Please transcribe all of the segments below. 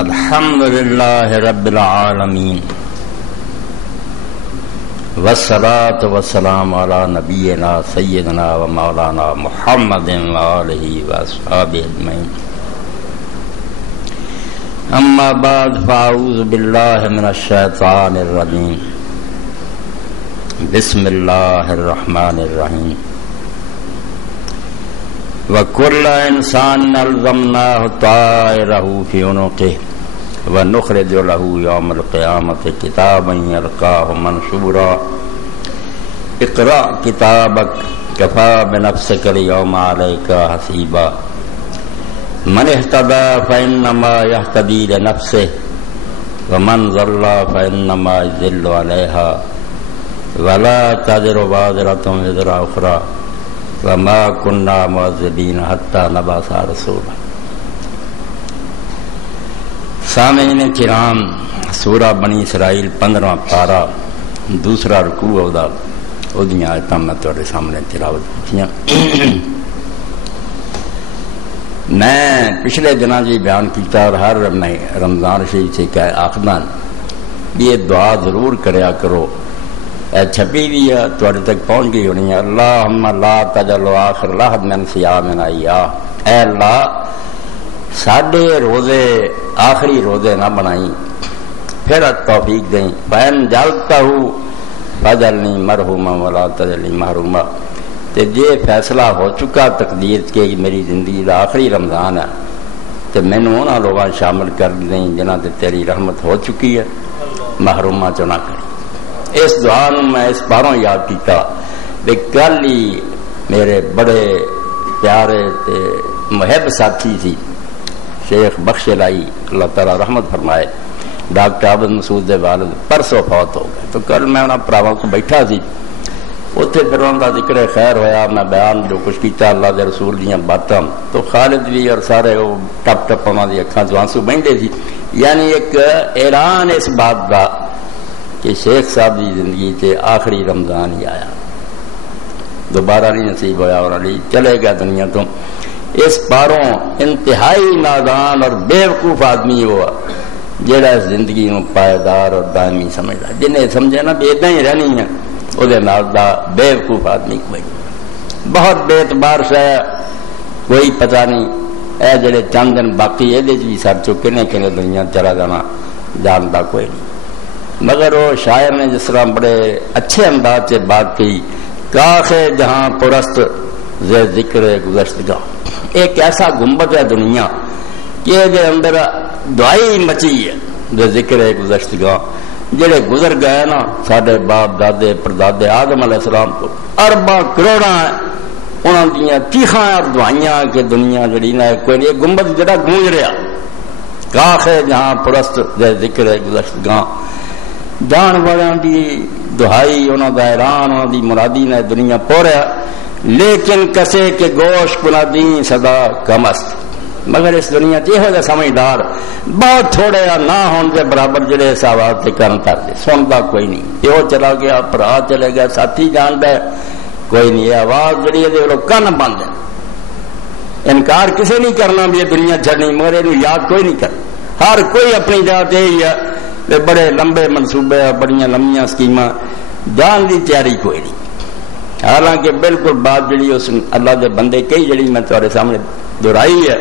الحمد للہ رب العالمین والصلاة والسلام علی نبینا سیدنا و مولانا محمد وآلہ واصحابہ اجمعین. اما بعد فاعوذ باللہ من الشیطان الرجیم. بسم اللہ الرحمن الرحیم. وَكُلَّ إِنسَانٍ أَلْزَمْنَاهُ طَائِرَهُ فِي عُنُقِهِ وَنُخْرِجُ لَهُ يَوْمَ الْقِيَامَةِ كِتَابًا يَلْقَاهُ مَنشُورًا. اقرأ كِتَابَكَ كَفَى بِنَفْسِكَ الْيَوْمَ عَلَيْكَ حَسِيبًا. مَنِ اهْتَدَىٰ فَإِنَّمَا يَهْتَدِي لِنَفْسِهِ وَمَنْ ضَلَّ فَإِنَّمَا يَضِلُّ عَلَيْهَا وَلَا تَزِرُ وَازِرَةٌ وِزْرَ أُخْرَىٰ وما كنا معذبين حتى نبعث رسولا. سامعین کرام، سورہ بنی اسرائیل 15 پارہ دوسرا رکوع اودیاں آیتاں میں تواڈے سامنے تلاوت کیتیاں. میں پچھلے دنوں جی بیان کیتا اور ہر رمضان شریف سے کہ آخدان بھی یہ دعا ضرور کریا کرو. چھپی بھی ہے تواڈے تک پہنچ گئی ہونی ہے. اللہم لا تجعل آخر لحظ من صیامنا ایاہ. اے اللہ ساڈے روزے آخری روزے نہ بنائی، پھر توفیق دیں. فإن جعلتہ فاجعلنی مرحوما ولا تجعلنی محروما. تے جے فیصلہ ہو چکا تقدیر کہ میری زندگی دا آخری رمضان ہے تے مینوں انہاں لوگاں شامل کر دیں جنہاں تے تیری رحمت ہو چکی ہے، محروما چ نہ کر. اس دعا میں اس باروں یاد کیتا کہ کل ہی میرے بڑے پیارے تے محب ساتھی سی شیخ بخش لائی، اللہ تعالیٰ رحمت فرمائے، ڈاکٹر عابد مسعود دے والد پرسوں فوت ہو گئے. تو کل میں انہاں پراواں کو بیٹھا سی، اتنے پھر انہاں دا ذکر خیر ہویا. میں بیان جو کچھ کیتا اللہ دے رسول دیاں باتاں تو خالد بھی اور سارے وہ ٹپ ٹپ انہاں دی اکھاں چوں آنسو بہندے سی. یعنی ایک اعلان اس بات دا کہ شیخ صاحب کی زندگی سے آخری رمضان ہی آیا، دوبارہ نہیں نصیب ہویا اور علی چلے گیا دنیا تو. اس پاروں انتہائی نادان اور بے وقوف آدمی ہوا جہاں اس زندگی نو پائیدار اور دائمی سمجھتا. جنہیں سمجھے نا بھی ادھا ہی رہنی ہے وہ بے وقوف آدمی کوئی بہت بے اعتبار سے کوئی پتہ نہیں. اے جڑے چند دن باقی یہ بھی سر چکے کنے دنیا چلا جانا جانتا کوئی نہیں. مگر وہ شاعر نے جس طرح بڑے اچھے انداز سے بات کی، کاخ جہاں پرست زے ذکر گزشتگاہ. ایک ایسا گنبد ہے دنیا کہ دے اندر دعائی مچی ہے زے ذکر گزشتگاہ. جڑے گزر گئے نا ساڈے باپ دادے پردادے آدم علیہ السلام کو ارباں کروڑاں انہاں دیاں چیخاں اور دعائیاں کہ دنیا جڑی نا کوئی نہیں گنبد جڑا گونج رہا. کاخ جہاں پرست زے ذکر گزشتگاہ. جان والوں کی دہائی انہوں دا اعلان انہوں دی مرادی نے دنیا پوریا. لیکن کسے کے گوش کنادی صدا کمست. مگر اس دنیا یہ جا سمجھدار بہت تھوڑے نہ ہون کے برابر جڑے اس آواز سے کرن کرتے سنتا کوئی نہیں. یہ چلا گیا برا چلے گیا ساتھی جان دے کوئی نہیں. یہ آواز جڑی ہے کن بند ہے. انکار کسے نہیں کرنا بھی یہ دنیا چڑھنی مگر یہ یاد کوئی نہیں کرنا. ہر کوئی اپنی جات یہی ہے بڑے لمبے منصوبے بڑیاں لمبیاں اسکیماں جان دی تیاری کوئی نہیں. حالانکہ بالکل بات جڑی اس اللہ دے بندے کئی جڑی میں تمہارے سامنے دہرائی ہے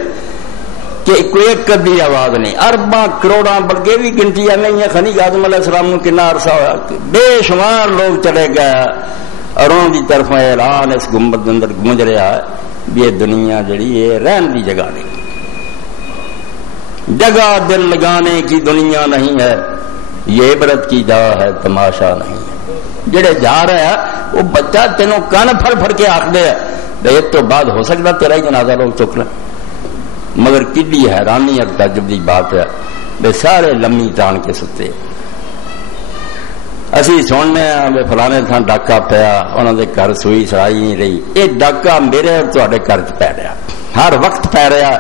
کہ کوئی ایک کبھی آواز نہیں. ارباں کروڑاں بلکہ بھی گنتیاں نہیں ہے. خنی آدم علیہ السلام نے کنا عرصہ ہوا بے شمار لوگ چلے گئے اور انہوں کی طرف اعلان اس گنبد اندر گونج رہا ہے بھی یہ دنیا جڑی ہے رہن دی جگہ نہیں، جگہ دل لگانے کی دنیا نہیں ہے، یہ عبرت کی جا ہے تماشا نہیں ہے. جڑے جا رہے ہیں وہ بچہ تینوں کان پھڑ پھڑ کے آخ دے اس تو بعد ہو سکتا تیرا ہی جنازہ لوگ چک لیں. مگر کڈی حیرانی اور تعجب کی بات ہے بے سارے لمی ٹان کے ستے. اسی سننے ہیں بے فلانے تھان ڈاکہ پیا انہوں نے گھر سوئی سڑائی نہیں رہی. یہ ڈاکہ میرے اور تواڈے گھر چ پی رہا ہر وقت پی رہا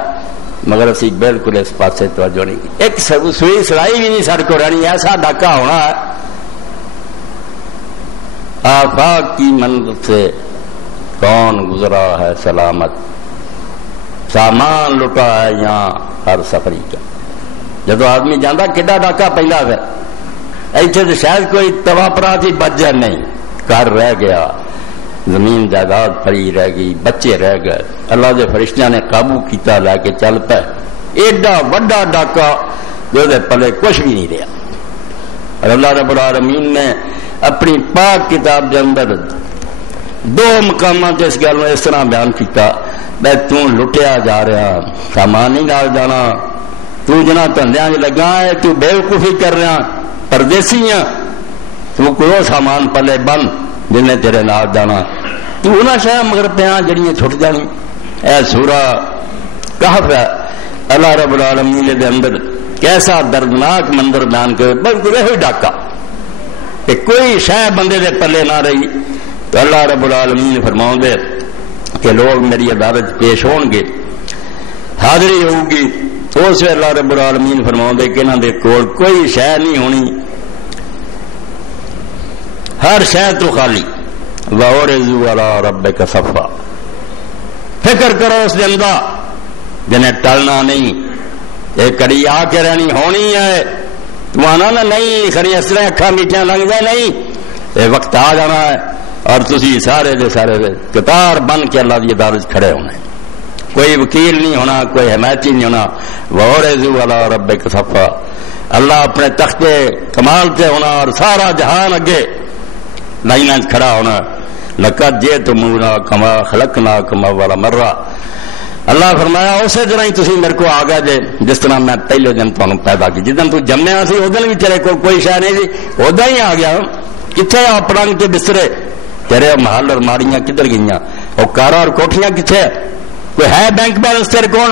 مگر اسی بالکل اس پاسے توجہ نہیں کی. ایک سوئی سڑائی بھی نہیں سر کو رہنی. ایسا ڈاکہ ہونا ہے. آفاق کی منزل سے کون گزرا ہے سلامت، سامان لٹا ہے یہاں ہر سفری کا. جدو آدمی جانا کڈا ڈاکا پہلا پھر ایتھے تو شاید کوئی توا پرات ہی بچ جائے نہیں، گھر رہ گیا، زمین جائیداد پڑی رہ گئی، بچے رہ گئے، اللہ دے فرشتیاں نے قابو کیتا، لے کے چل پے، ایڈا وڈا ڈاکا جو دے پلے کچھ بھی نہیں رہا۔ اور اللہ رب العالمین نے اپنی پاک کتاب کے اندر دو مقامات اس گل میں اس طرح بیان کیتا، بے تو لٹیا جا رہا، سامان نہیں نال جانا، تو جنا دھندیاں لگا ہے، تو بے وقوفی کر رہا، پردیسی ہیں، تو کوئی سامان پلے بن جن نے تیرے نال جانا، تو انہاں شاہ مگر پیاں جڑیاں چھٹ جانی۔ اے سورہ کہف ہے، اللہ رب العالمین دے اندر کیسا دردناک منظر بیان کرے، بالکل وہی ڈاکا کہ کوئی شے بندے دے پلے نہ رہی۔ تو اللہ رب العالمین فرماؤں گے کہ لوگ میری عدالت پیش ہون گے، حاضری ہوگی، تو اس وقت اللہ رب العالمین فرماؤں گے کہ انہاں دے کول کوئی شے نہیں ہونی، ہر شے تو خالی۔ وَعُرِضُوا عَلَىٰ رَبِّكَ صَفًّا، فکر کرو اس دن دا جنہیں ٹلنا نہیں، ایک کڑی آ کے رہنی ہونی ہے، تو آنا نا نہیں خری اس طرح اکھا میٹھیاں لنگ دے نہیں، یہ وقت آ جانا ہے اور تسی سارے دے سارے دے قطار بن کے اللہ دی عدالت کھڑے ہونے، کوئی وکیل نہیں ہونا، کوئی حمایتی نہیں ہونا۔ وَعُرِضُوا عَلَىٰ رَبِّكَ صَفًّا، اللہ اپنے تخت کمال سے ہونا اور سارا جہان اگے لائنیں کھڑا ہونا۔ لَقَدْ جِئْتُمُونَا كَمَا خَلَقْنَاكُمْ أَوَّلَ مَرَّةٍ، اللہ فرمایا اسی طرح ہی تسی میرے کو آ گئے جے جس طرح میں پہلے دن تمہیں پیدا کی، جس دن تو جمیا سی اس دن بھی تیرے کو کوئی شے نہیں سی، ادا ہی آ گیا۔ کتنے آ پلنگ کے بسترے تیرے، محل اور ماڑیاں کدھر گئیاں، اور کاراں اور کوٹھیاں کتنے، کوئی ہے بینک بیلنس تیرے کون؟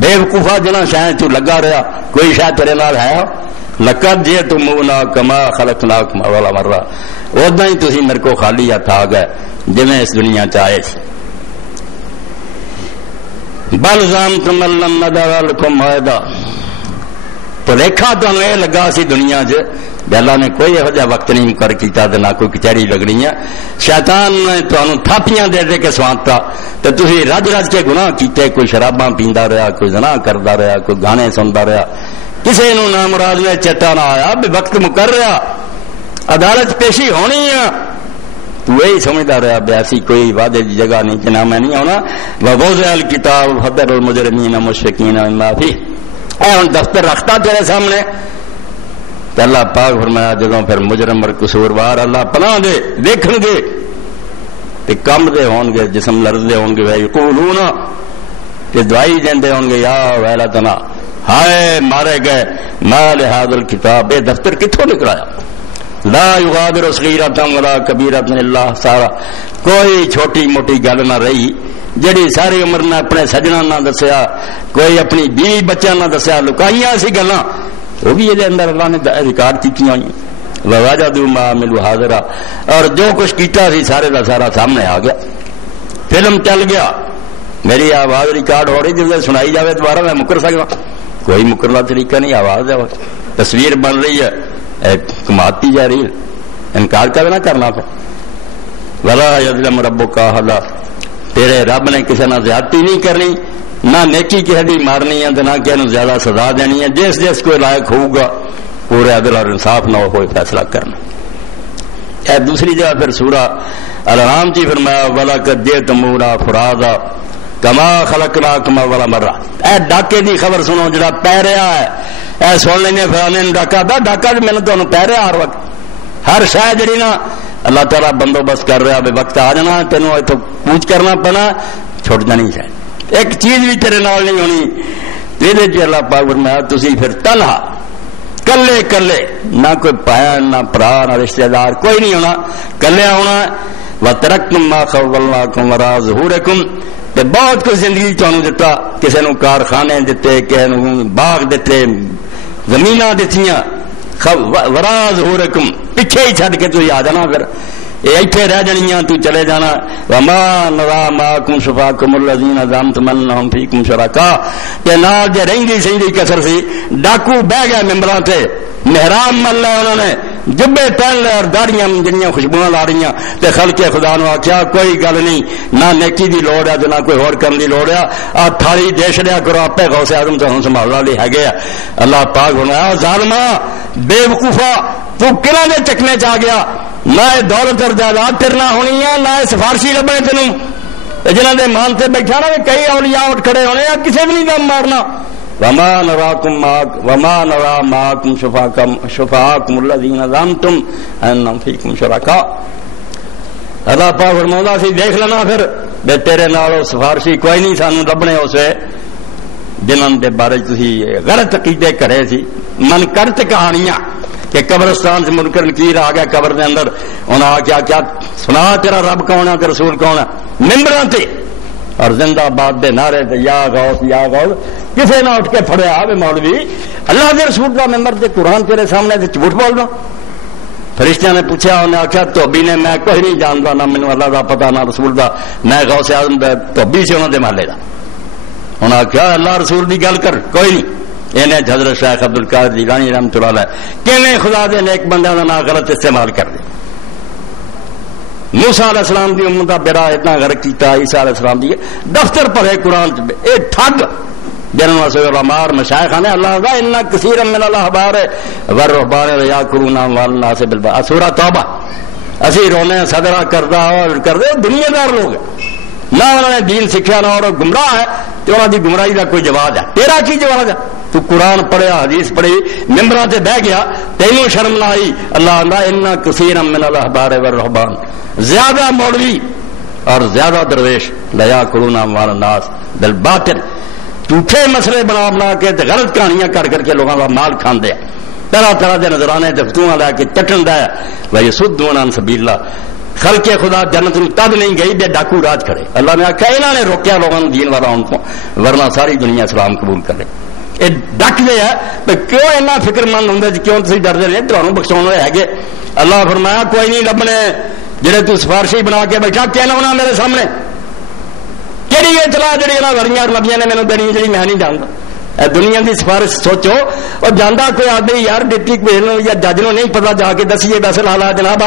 بے وقوفا جنہ شاید تو لگا رہا، کوئی شاید تیرے نال ہے؟ لَقَدْ جِئْتُمُونَا كَمَا خَلَقْنَاكُمْ أَوَّلَ مَرَّةٍ، ادا ہی تسی میرے کو خالی ہاتھ آ گئے جویں اس دنیا چ آئے تھے۔ بل زعمتم ان لن نجعل لكم موعدا، تو لیکھا تمہیں یہ لگا سی دنیا چ اللہ نے کوئی یہو جہا وقت نہیں مقرر کیتا تے نہ کوئی کچہری لگنی ہے، شیطان نے تمہیں تھاپیاں دے دے کے سوانتا تے تسی رج رج کے گناہ کیتے، کوئی شراباں پیندا رہا، کوئی زنا کردا رہا، کوئی گانے سندا رہا، کسی نو نامراد نے چٹا نہ آیا، بھی وقت مقرر رہا، عدالت پیشی ہونی ہے، تو وہی سمجھتا رہا بے ایسی کوئی وعدے کی جگہ نہیں کہ نہ میں نہیں ہونا۔ وَوَضَعَ الْكِتَابَ فَتَرَى الْمُجْرِمِينَ مُشْفِقِينَ مِمَّا فِيهِ، اے ہن دفتر رکھتا تیرے سامنے، تو اللہ پاک فرمایا جدوں پھر مجرم اور قصوروار اللہ پناہ دے دیکھن گے تے کم دے ہون گے، جسم لرزدے ہون گے، وَيَقُولُونَ کہ دعائی دیندے ہون گے یا ویلتنا، ہائے مارے گئے، ما لہذا الکتاب، یہ دفتر کتھوں نکلایا، لا یغادر صغیرۃ ولا کبیرۃ الا احصاها، کوئی چھوٹی موٹی گل نہ رہی جڑی ساری عمر نے اپنے سجنا نہ دسیا، کوئی اپنی بیوی بچہ نہ دسیا، لکائیاں سی گلاں وہ بھی یہ اندر اللہ نے ریکارڈ کی ہوئی، ووجدوا ما عملوا حاضرا، اور جو کچھ کیتا سی سارے کا سارا سامنے آ گیا، فلم چل گیا، میری آواز ریکارڈ ہو رہی، جب سنائی جاوے دوبارہ میں مکر سکتا، کوئی مکرنا طریقہ نہیں، آواز ہے، تصویر بن رہی ہے، کماتی جا رہی ہے، انکار کرنا کرنا پہ۔ ولا یظلم ربک احد، تیرے رب نے کسی نہ زیادتی نہیں کرنی، نہ نیکی کسی دی مارنی ہے، نہ کسی زیادہ سزا دینی ہے، جس جس کو لائق ہوگا پورے عدل اور انصاف نہ ہو فیصلہ کرنا۔ اے دوسری جگہ پھر سورہ الانعام جی فرمایا وَلَقَدْ جِئْتُمُونَا فُرَادَىٰ كَمَا خَلَقْنَاكُمْ أَوَّلَ مَرَّةٍ، اے ڈاکے دی خبر سنو جڑا پہ رہا ہے، اے سن لینے فلانے ڈاکا دا ڈاکا جو میں نے تمہیں پہ رہا ہر وقت، ہر شاید جڑی نا اللہ تعالیٰ بندوبست کر رہا بے وقت آ جانا، تینوں اتو پوچھ کرنا پنا، چھوٹ جانی چاہیے، ایک چیز بھی تیرے نال نہیں ہونی۔ یہ اللہ پاک فرمایا تسی پھر تنہا کلے کلے، نہ کوئی بہن نہ برا نہ رشتہ دار کوئی نہیں ہونا، کلے ہونا۔ وَتَرَكْتُم مَّا خَوَّلْنَاكُمْ وَرَاءَ ظُهُورِكُمْ، تے بہت کچھ زندگی تمہیں دتا، کسی نو کارخانے دیتے، کسی نو باغ دیتے، زمیناں دتیاں، وَرَاءَ ظُهُورِكُمْ پیچھے ہی چھڈ کے تو آ جانا، پھر یہ ایتھے رہ جانیاں، تو چلے جانا۔ وَمَا نَرَىٰ مَعَكُمْ شُفَعَاءَكُمُ الَّذِينَ زَعَمْتُمْ أَنَّهُمْ فِيكُمْ شُرَكَاءُ، کہ نال جے رہندی سہندی کسر سی، ڈاکو بہ گئے ممبراں تے، محرام مل لے انہوں نے، جبے پہن لے اور داڑیاں جنیاں خوشبو لا رہی تے خلق خدا نو آخیا کوئی گل نہیں، نہ نیکی دی لوڑ ہے نہ کوئی ہور کرن دی لوڑ ہے، آ تھالی دے چھڑیا کرو، آپے غوث اعظم تانوں سنبھالن والے ہے۔ اللہ پاک فرمایا ظالما بے وقوفا تو کہاں دے چکنے چ آ گیا، نہ دولت اور جائیداد تیرنا ہونی ہے، نہ سفارشی لبنے تینوں جنہاں دے مان سے بیٹھا نا کئی اولیاء اٹھ کھڑے ہونے ہیں، کسے بھی نہیں دم مارنا۔ وما نرى معكم شفعاءكم الذين زعمتم انهم فيكم شركاء۔ اللہ پاک فرماتا سی دیکھ لینا پھر بے تیرے نال سفارشی کوئی نہیں سانو لبنے اس جنہاں دے بارے تسی غلط عقیدے کرے سی، من کرت کہانیاں کہ قبرستان سے منکر نکیر آ گیا قبر دے اندر، انہاں کیا سنا تیرا رب کون ہے کہ رسول کون ہے، ممبراں تے اور زندہ باد دے نعرے تے یا غوث یا غوث، کسے نہ اٹھ کے پھڑیا آوے مولوی اللہ دے رسول دا ممبر تے قرآن تیرے سامنے تے جھوٹ بول رہا۔ فرشتیاں نے پوچھا، انہیں آخیا توبی نے میں کوئی نہیں جانتا، نہ مینوں اللہ دا پتہ نہ رسول دا، میں غوث اعظم دا توبی سے انہاں دے محلے دا۔ انہاں آخیا اللہ رسول دی گل کر، کوئی نہیں۔ انہیں حضرت شیخ عبد القادر جیلانی رحمۃ اللہ علیہ کیویں خدا دے نیک بندیاں دا نام غلط استعمال کر دے۔ موسیٰ علیہ السلام دی امت دا بیڑا اتنا غرق کیتا، عیسیٰ علیہ السلام دی دفتر پڑھے قرآن اے ٹھگ جنہوں سے علماء اور مشائخ نے اللہ دا ان کثیر من الاحبار والرهبان یاکلون اموال الناس بالباطل، سورہ توبہ۔ اسی رونے صدرہ کردہ اور کردے دنیا دار لوگ نہ انہوں نے دین سکھیا نہ اور گمراہ ہے، تو انہوں دی گمراہی کا کوئی جواب ہے؟ تیرا کی جواب ہے؟ تو قرآن پڑھیا، حدیث پڑھی، ممبراں تے بہ گیا، تینوں شرم نہ آئی؟ اللہ آندا ان کثیر من الاحبار والرهبان، زیادہ مولوی اور زیادہ درویش لیاکلون اموال الناس بالباطل، جھوٹے مسئلے بنا کے غلط کہانیاں کر کے لوگوں کا مال کھاندے، طرح طرح کے نظرانے دفتوں لے کے چٹن دیا ویسدون عن سبیل اللہ۔ خلق خدا جنت نو تب نہیں گئی بے ڈاکو راج کھڑے، اللہ نے آخیا انہوں نے روکیا لوگوں دین والا ان کو، ورنہ ساری دنیا اسلام قبول کرے۔ یہ ڈک دے ہے کیوں اینا فکر مند ہوں، کیوں تھی ڈردے رہے تمہیں بخشاؤ ہے؟ اللہ فرمایا کوئی نہیں لبنے جڑے تو سفارشی بنا کے بیٹھا، کیا ہونا میرے سامنے؟ کہڑی اطلاع جڑی انہاں وڑیاں نبیاں نے مینوں دینی جڑی میں نہیں جانتا؟ دنیا کی سفارش سوچو، اور جانا کوئی آدمی یار ڈپٹی کمیشنر یا جج نو نہیں پتا جا کے دسیے دس حالات جناب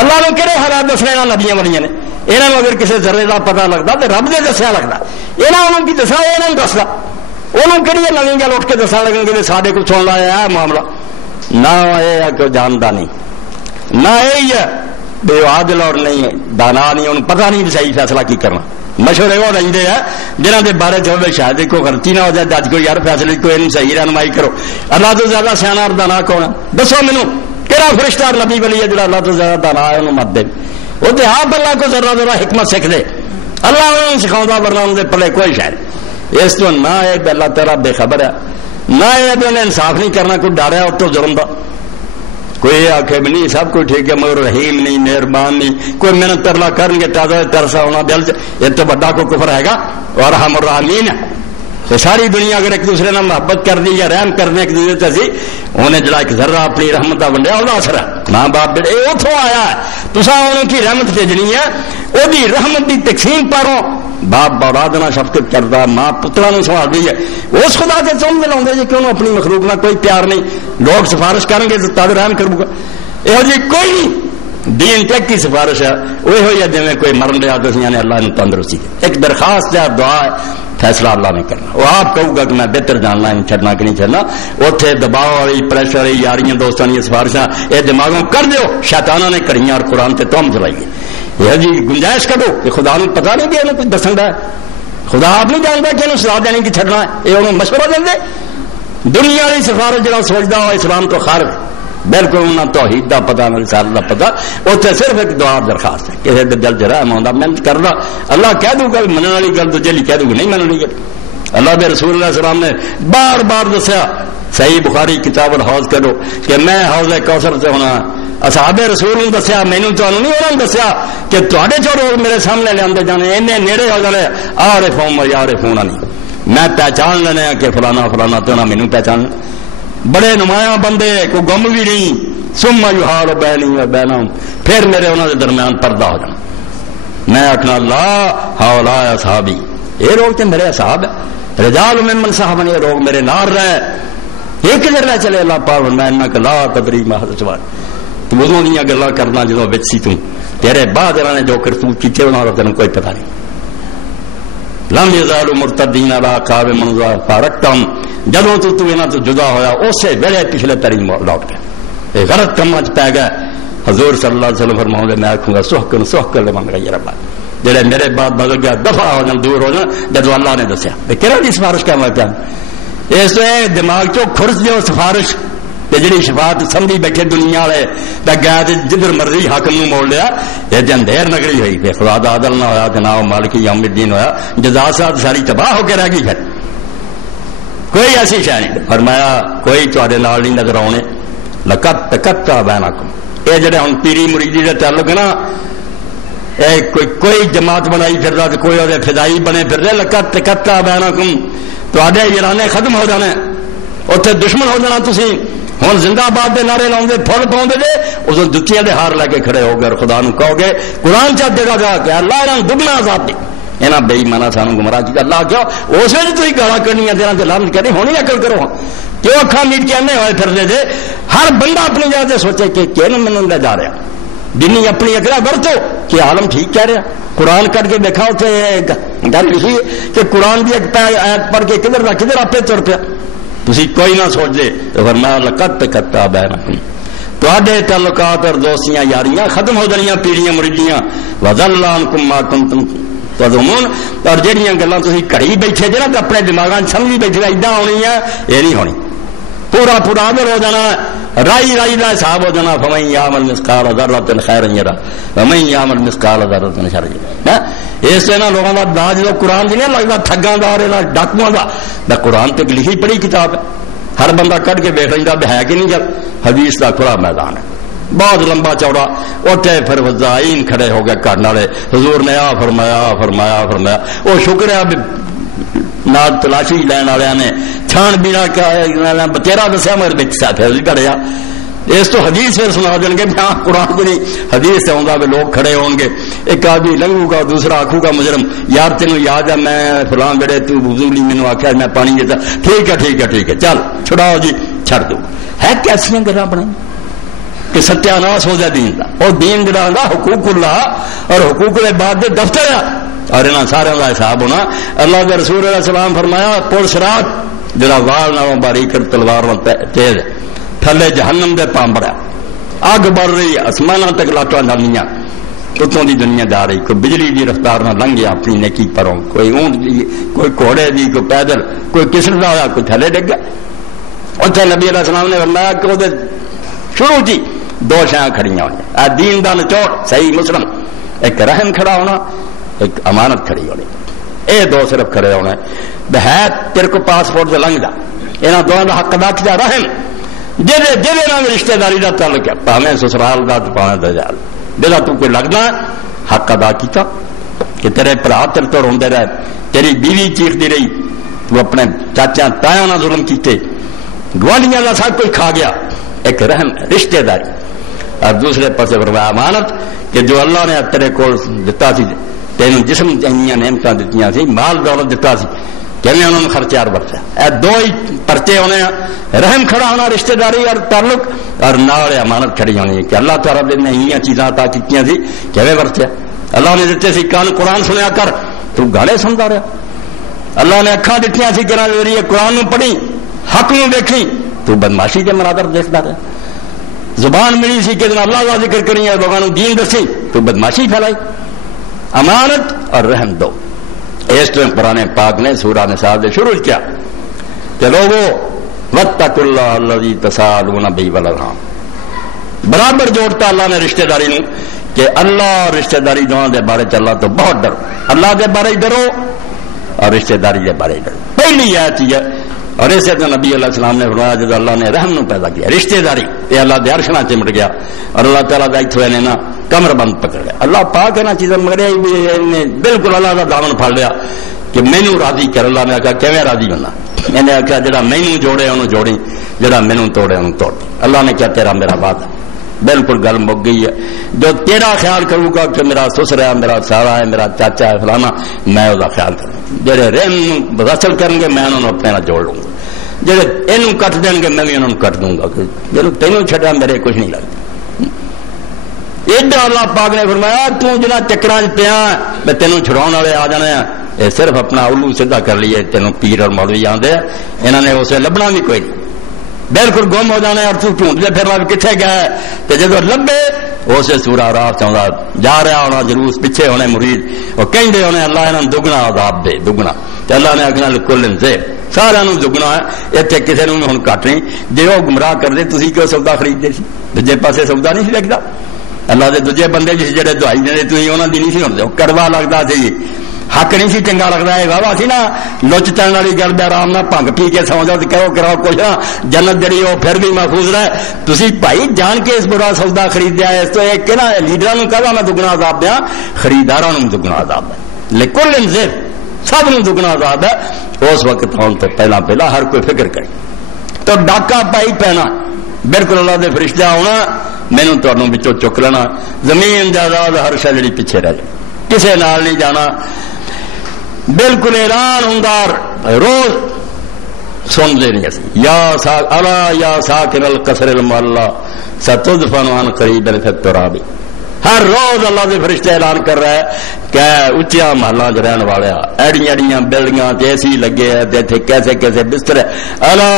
اللہ نے کہڑے حالات دسنے یہاں نبیاں بڑیاں نے، یہاں اگر کسی ذرے کا پتا لگتا تو رب نے دسیا لگتا، یہاں کی دسا یہ دستا، انہوں کہڑی نویں گل اٹھ کے دسا لگیں گے سارے کو سن لایا ہے معاملہ، نہ یہ ہے کہ جانتا نہیں، نہ یہی ہے بے عادل اور نہیں دانا نہیں، انہوں پتا نہیں صحیح فیصلہ کی کرنا۔ مشورے وہ رہتے ہیں جنہوں کے بارے چاہے شاید کوئی غلطی نہ ہو جائے، جج کو یار فیصلے کوئی صحیح رہنمائی کرو۔ اللہ تو زیادہ سیاح اور دانا کون ہے؟ دسو مینو کہڑا فرشتہ اور نبی ولی ہے جو اللہ تو زیادہ دانا ہے انہوں مت دے، وہ تو آپ اللہ کو ذرا ذرا حکمت سکھ دے، اللہ انہوں سکھاؤں ورنہ ان کے پلے کوئی شاید اس تو نہ ہے کہ اللہ تعالیٰ بے خبر ہے، نہ ہے کہ انہیں انصاف نہیں کرنا، کوئی ڈر ہے اس تو جرم کا، کوئی آخے بھی نہیں سب کچھ ٹھیک ہے مگر رحیم نہیں مہربان نہیں، کوئی محنت ترلا کریں گے تازہ ترسا ہونا دل سے، یہ تو بڑا کو کفر ہے گا اور ہم الرحمین ہے۔ تو ساری دنیا اگر ایک دوسرے نے محبت کر دی یا رحم کرنے ایک دوسرے سے انہیں جڑا ایک ذرہ اپنی رحمت کا ونڈیا وہ اثر ہے، ماں باپ بیٹے یہ اتوں آیا ہے، تصا ان کی رحمت بھیجنی ہے، وہ رحمت کی تقسیم پارو، باپ اولاد نہ شفقت کرتا، ماں پترا نو سنبھال دی ہے، اس خدا کے چون دلا جی کہ اپنی مخلوق نہ کوئی پیار نہیں، لوگ سفارش کریں گے تو تب رحم کروں گا، یہ جی کوئی نہیں۔ دین تک کی سفارش ہے وہ ہوئی ہے جی کوئی مرن لیا تو نے اللہ نے تندرستی ایک درخواست ہے، دعا ہے، فیصلہ اللہ نے کرنا، وہ آپ کہوں گا کہ میں بہتر جاننا ہے چھڑنا کہ نہیں چھڑنا، اتنے دباؤ والی پریشر والی یاریاں دوستان یہ سفارشاں یہ دماغوں کر دیو، شیطانوں نے کریاں اور قرآن سے تم چلائیے، یہ جی گنجائش کرو کہ خدا نے پتا نہیں کہ انہیں کچھ دسن ہے، خدا آپ نہیں جانتا کہ انہوں سزا دینے کی چھڑنا ہے، یہ انہوں مشورہ دیں دے۔ دنیا والی سفارش جڑا سوچتا ہو اسلام تو خارج، بالکل انہوں نے توحید دا پتا نہ رسالت دا پتا، اتنے صرف ایک دعا درخواست ہے، کسی دل چ رحم آتا محنت کرنا، اللہ کہہ دوں گا منع والی گل تو جلی کہہ دوں گا نہیں مننی گل۔ اللہ کے رسول اللہ السلام نے بار بار دسیا، صحیح بخاری کتاب الحوض کرو کہ میں حوض کوثر سے ہونا، اصحاب رسول نے دسیا، مینوں تانوں نہیں انہوں نے دسیا کہ تواڈے چ لوگ میرے سامنے لے جانے اینے نیڑے ہو جانے، عارفون و یعرفون نہیں، میں پہچان لینا کہ فلانا فلانا تو نہ مینوں پہچان، بڑے نمایاں بندے کو گم بھی نہیں، ثم یحال بینی و بینہم، پھر میرے انہوں کے درمیان پردہ ہو جانا، میں آخنا لا ہؤلاء اصحابی، یہ لوگ تو میرے اصحاب ہے، رجال ممن صحابنی، یہ لوگ میرے نال رہے، ایک کدھر لے چلے اللہ پاک میں انک لا تدری ما حدث بعد، وضو دیاں گلاں کرنا جدوں وچ سی تو تیرے بعد انہاں نے جو کرتوت کیتے انہاں دا تینوں کوئی پتہ نہیں. لم یزالوا مرتدین علی اعقابہم منذ فارقتہم جدوں تو انہاں تو جدا ہویا اسی ویلے پچھلے ترین لوٹ گئے غلط کماں چ پی گئے. حضور صلی اللہ علیہ وسلم فرماؤں گے میں آکھوں گا سحقن سحقن لمن غیر بعد جڑے میرے بعد بدل گیا دفع ہو جان دور ہو جان جدو اللہ نے دسیا کہڑا دی سفارش کیا میں پیا اس تو دماغ چو کھرس جو سفارش جڑی شفاعت سمجھی بیٹھے دنیا والے گیا جدھر مرضی حاکم نو موڑ لیا یہ اندھیر نگری ہوئی پھر خدا دا عدل نہ ہویا جناب مالک یوم الدین ہویا جزا ساتھ ساری تباہ ہو کے رہ گئی. پھر کوئی ایسی شے نہیں. فرمایا کوئی تواڈے نال نہیں نظر آنے لقد تقطع بینکم. یہ جڑے ہن پیری مریدی دا تعلق ہے نا کوئی جماعت بنائی پھر رہا کوئی اور فدائی بنے پھر رہے. لقد تقطع بینکم تواڈے ایرانے ختم ہو جانے اتنے دشمن ہو جانا. تسی ہوں زندہ باد کے نعرے لاؤ فل پاؤ دے اس جتیاں دے ہار لے کے کھڑے ہو گئے. خدا نو کہو گے قرآن چا دے گا جا کہ اللہ انہاں دگنا عذاب دے یہاں بے ایمانا سانو گمراہ کیا. اللہ کیا اس وجہ تھی گالا کرنی دیر سے لانت کرنی ہونی عقل کرو کیوں اکھا میٹ کے انے ہوئے پھر دے. ہر بندہ اپنی جگہ سے سوچے کہ کیوں مینوں لے جا رہا دینی اپنی اکلا برتو کہ عالم ٹھیک کہہ رہا. قرآن کٹ کے دیکھا اتنے گل لکھی کہ قرآن کی ایک آیت پڑھ کے کدھر نہ کدھر آپ تر پیا تسی کوئی نہ سوچ دے. تو فرمایا لقد تقطع بینکم تواڈے تعلقات اور دوستیاں یاریاں ختم ہو جانیاں پیڑیاں مریدیاں وضل عنکم ما کنتم تظنون. اور جہاں گلاں تسی گھڑی بیٹھے جے نا اپنے دماغاں سمجھی بیٹھے ایدا ہونی ہے یہ نہیں ہونی. پورا پورا عمل ہو جانا رائی رائی کا حساب ہو جانا. فمن یعمل مثقال ذرۃ خیرا یرہ ومن یعمل مثقال ذرۃ شرا یرہ. اس سے نا لوگوں کا داج جو قرآن دی نہیں لگتا ٹھگاں دار ڈاکواں دا قرآن تے لکھی پڑھی کتاب ہے. ہر بندہ کٹ کے بیٹھ رہا ہے کہ نہیں. جب حدیث کا کھلا میدان ہے بہت لمبا چوڑا اتنے پھر وزائین کھڑے ہو گئے کرنے والے. حضور نے آ فرمایا فرمایا فرمایا وہ شکر ہے نال تلاشی لین والے نے چھان بینا تیرا دسیا مگر بچ ساتھ کھڑیا. اس تو حدیث پھر سنا دیں گے ہاں قرآن کو نہیں حدیث سے آؤں لوگ کھڑے ہون گے. ایک آدمی لنگو گا دوسرا آخو گا مجرم یار تینوں یاد ہے میں فلاں بڑے تو وضو لی مینوں آخیا میں پانی دیتا ٹھیک ہے ٹھیک ہے ٹھیک ہے چل چھڑاؤ جی چھڑ دو. ہے کیسیاں گلاں بنائی کہ ستیاناس ہو جائے دین کا. اور دین جڑا ہوندا حقوق اللہ اور حقوق کے بعد دے دفتر ہے اور انہاں سارے کا حساب ہونا. اللہ کے رسول علیہ السلام فرمایا پل صراط جڑا وال نالوں باریک تلوار تیز تھلے جہنم دے پامبڑا اگ بڑھ رہی آسماناں تک لاٹاں ڈالیاں اتوں دی دنیا جا رہی. کوئی بجلی دی رفتار نہ لنگیا اپنی نیکی پروں کوئی اونٹ دی کوئی گھوڑے دی کوئی پیدل کوئی کسردا ہوا کوئی تھلے ڈگ گیا. اتنے نبی علیہ السلام نے فرمایا کہ وہ شروع جی دو شیاں کھڑیاں ہونی دین دا نچوڑ صحیح مسلم ایک رحم کھڑا ہونا ایک امانت کھڑی ہونی. اے دو صرف کھڑے ہونے بہت تیرے کو پاسپورٹ سے لنگ جا یہاں دونوں کا حق ادا کیا رحم جہے جہے رشتے داری کا تعلق ہے پاویں سسرال کا تو پاویں دجال جہاں تو کوئی لگنا حق ادا کیتا کہ تیرے برا تیرے تو روندے رہے تیری بیوی چیختی رہی تو اپنے چاچا تایا نہ ظلم کیتے گوانڈیاں کا سب کچھ کھا گیا. ایک رحم رشتے داری اور دوسرے پاسے فرمایا امانت کہ جو اللہ نے تیرے کو دتا سی تینوں جسم جہاں نعمتاں دتیاں سی مال دولت دتا سی کیویں انہوں نے خرچار برتیا. اے دو ہی پرچے ہونے رحم کھڑا ہونا رشتے داری اور تعلق اور نال امانت کھڑی ہونی کہ اللہ تعالیٰ نے یہ چیزاں عطا کیتیاں سی کیویں برتیا. اللہ نے دیتے سی کان قرآن سنیا کر تو گانے سنتا رہا. اللہ نے اکھاں دتیاں سی کہ قرآن نو پڑھی حق نو دیکھی تو بدماشی کے مناظر دیکھتا رہا. زبان ملی سی کہ اللہ کا ذکر کری اور لوگوں دین دسی تو بدماشی پھیلائی. امانت اور رحم دو. اس طرح قرآن پاک نے سورہ نساء سے شروع کیا کہ لوگوں واتقوا اللہ الذی تساءلون بہ والارحام برابر جوڑتا اللہ نے رشتہ داری نو کہ اللہ اور رشتہ داری دونوں دے بارے چلا تو بہت ڈرو. اللہ دے بارے ڈرو اور رشتہ داری دے بارے ڈرو. پہلی آیت ہے اور اسے تو نبی علیہ السلام نے فرمایا جب اللہ نے رحم نو پیدا کیا رشتہ داری یہ اللہ دے عرش نہ چمٹ گیا اور اللہ تعالیٰ دا اتھوے نے نا کمر بند پکڑ لیا. اللہ پاک ہے نا چیزیں مگر بالکل اللہ کا دامن پھڑ لیا کہ مینو راضی کر. اللہ نے آخیا کیویں راضی ہونا انہیں آخیا جڑا مینو جوڑے انہوں جوڑی جڑا مینو توڑے انہوں توڑ. اللہ نے کیا تیرا میرا بات بالکل گل مک گئی ہے. جو تیرا خیال کروں گا کہ میرا سسر ہے میرا سارا ہے میرا چاچا ہے فلانا میں وہ خیال کروں. جڑے رحم حاصل کریں گے میں انہوں نے اپنے جوڑ لوں گا. جڑے یہ کٹ دیں گے میں بھی انہوں کٹ دوں گا. جب تینوں چھڈا میرے کچھ نہیں لگتا. ایڈا اللہ پاک نے فرمایا تو جنہ چکراں پیا میں تینوں چھڑاؤن والے آ جانے ہیں، یہ صرف اپنا الو سیدھا کر لیے، تینوں پیر اور مولوی آندے انہوں نے اسے لبنا بھی کوئی نہیں، بالکل گم ہو جانا اور تو ڈھونڈتے پھرنا بھی کتنے گئے، تو جب لبے اسے سورا راہ چاہتا جا رہا ہونا جلوس پیچھے ہونے مرید وہ کہیں ہونے اللہ انہوں نے دگنا عذاب دے دگنا، تو اللہ نے آخنا کل سے سارا دگنا ہے، اتنے کسی نے ہوں کٹ نہیں، جی وہ گمراہ کر دے تھی کیوں سودا خریدتے سی، دوجے پاسے سودا نہیں سی لگتا، اللہ کے دوجے بندے جس جڑے دوائی دے تھی انہوں کی نہیں سی ہوتے، کڑوا لگتا سی، حق نہیں سی چنگا لگتا ہے، واہ سی نا لچ چلن والی گل بھی آرام نہ بھنگ پی کے سو جاؤ کہو کراؤ کچھ نہ جنت جڑی وہ پھر بھی محفوظ رہے، تھی بھائی جان کے اس برا سودا خریدیا ہے، اس تو ایک نا لیڈروں کہا میں دگنا عذاب دیا، خریداروں دگنا عذاب ہے، لیکن انزل سب نو دگنا عذاب ہے، اس وقت آن تو پہلا ہر کوئی فکر کرے، تو ڈاکا پائی پینا بالکل اللہ دے فرشتے آنا مینوں تانوں وچوں چک لینا، زمین جائیداد ہر شے جڑی پیچھے رہ جائے، کسے نال نہیں جانا، بالکل اعلان ہوندار روز سن دے نہیں اسی یا ساکن القصر المعلا ستدفن عن قریب فی التراب، ہر روز اللہ کے فرشتے اعلان کر رہا ہے کہ اچیا محلہ چ رہن والے ایڑیاں ایڑیاں بلڈنگاں تے ایسی لگے ہیں، کیسے کیسے بستر الا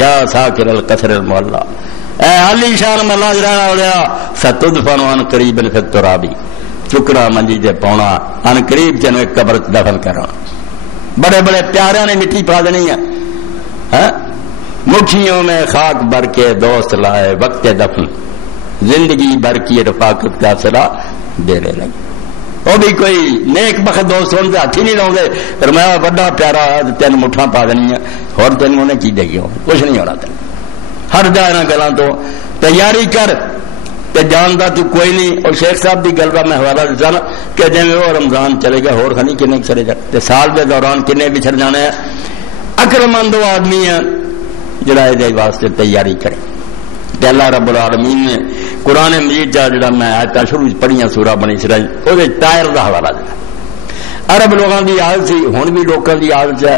یا ساکن القصر المعلا، اے علی شان محلہ چ رہن والے ستدفن عن قریب فی التراب، چکنا منجی دے پاؤنا ان قریب تینوں ایک قبر دفن کرنا، بڑے بڑے پیاروں نے مٹی پا دینی ہے، مٹھیوں میں خاک بھر کے دوست لائے وقت دفن، زندگی بھر کی رفاقت کا صلاح دینے لگے، وہ بھی کوئی نیک بخت دوست ہونے ہاتھ ہی نہیں لاؤ گے، فرمایا بڑا پیارا تین مٹھا پا دینی ہے، اور تین انہیں کی دے گی کچھ نہیں ہونا، تین ہر جا انہاں گلاں تو تیاری کر تے جاندا تو کوئی نہیں، اور شیخ صاحب دی گل کا میں حوالہ دیتا نا کہ جی وہ رمضان چلے گا ہور خنی کنے چلے جا تے سال دے دوران کنے بچھڑ جانے ہیں، عقلمند وہ آدمی ہے جڑا یہ واسطے تیاری کرے، تے اللہ رب العالمین نے قرآن مجید جڑا میں آیتاں شروع پڑھیاں سورہ بنی اسرائیل وہ طائر دا حوالہ دیتا، عرب لوگوں کی عادت سی ہن بھی لوگوں کی عادت ہے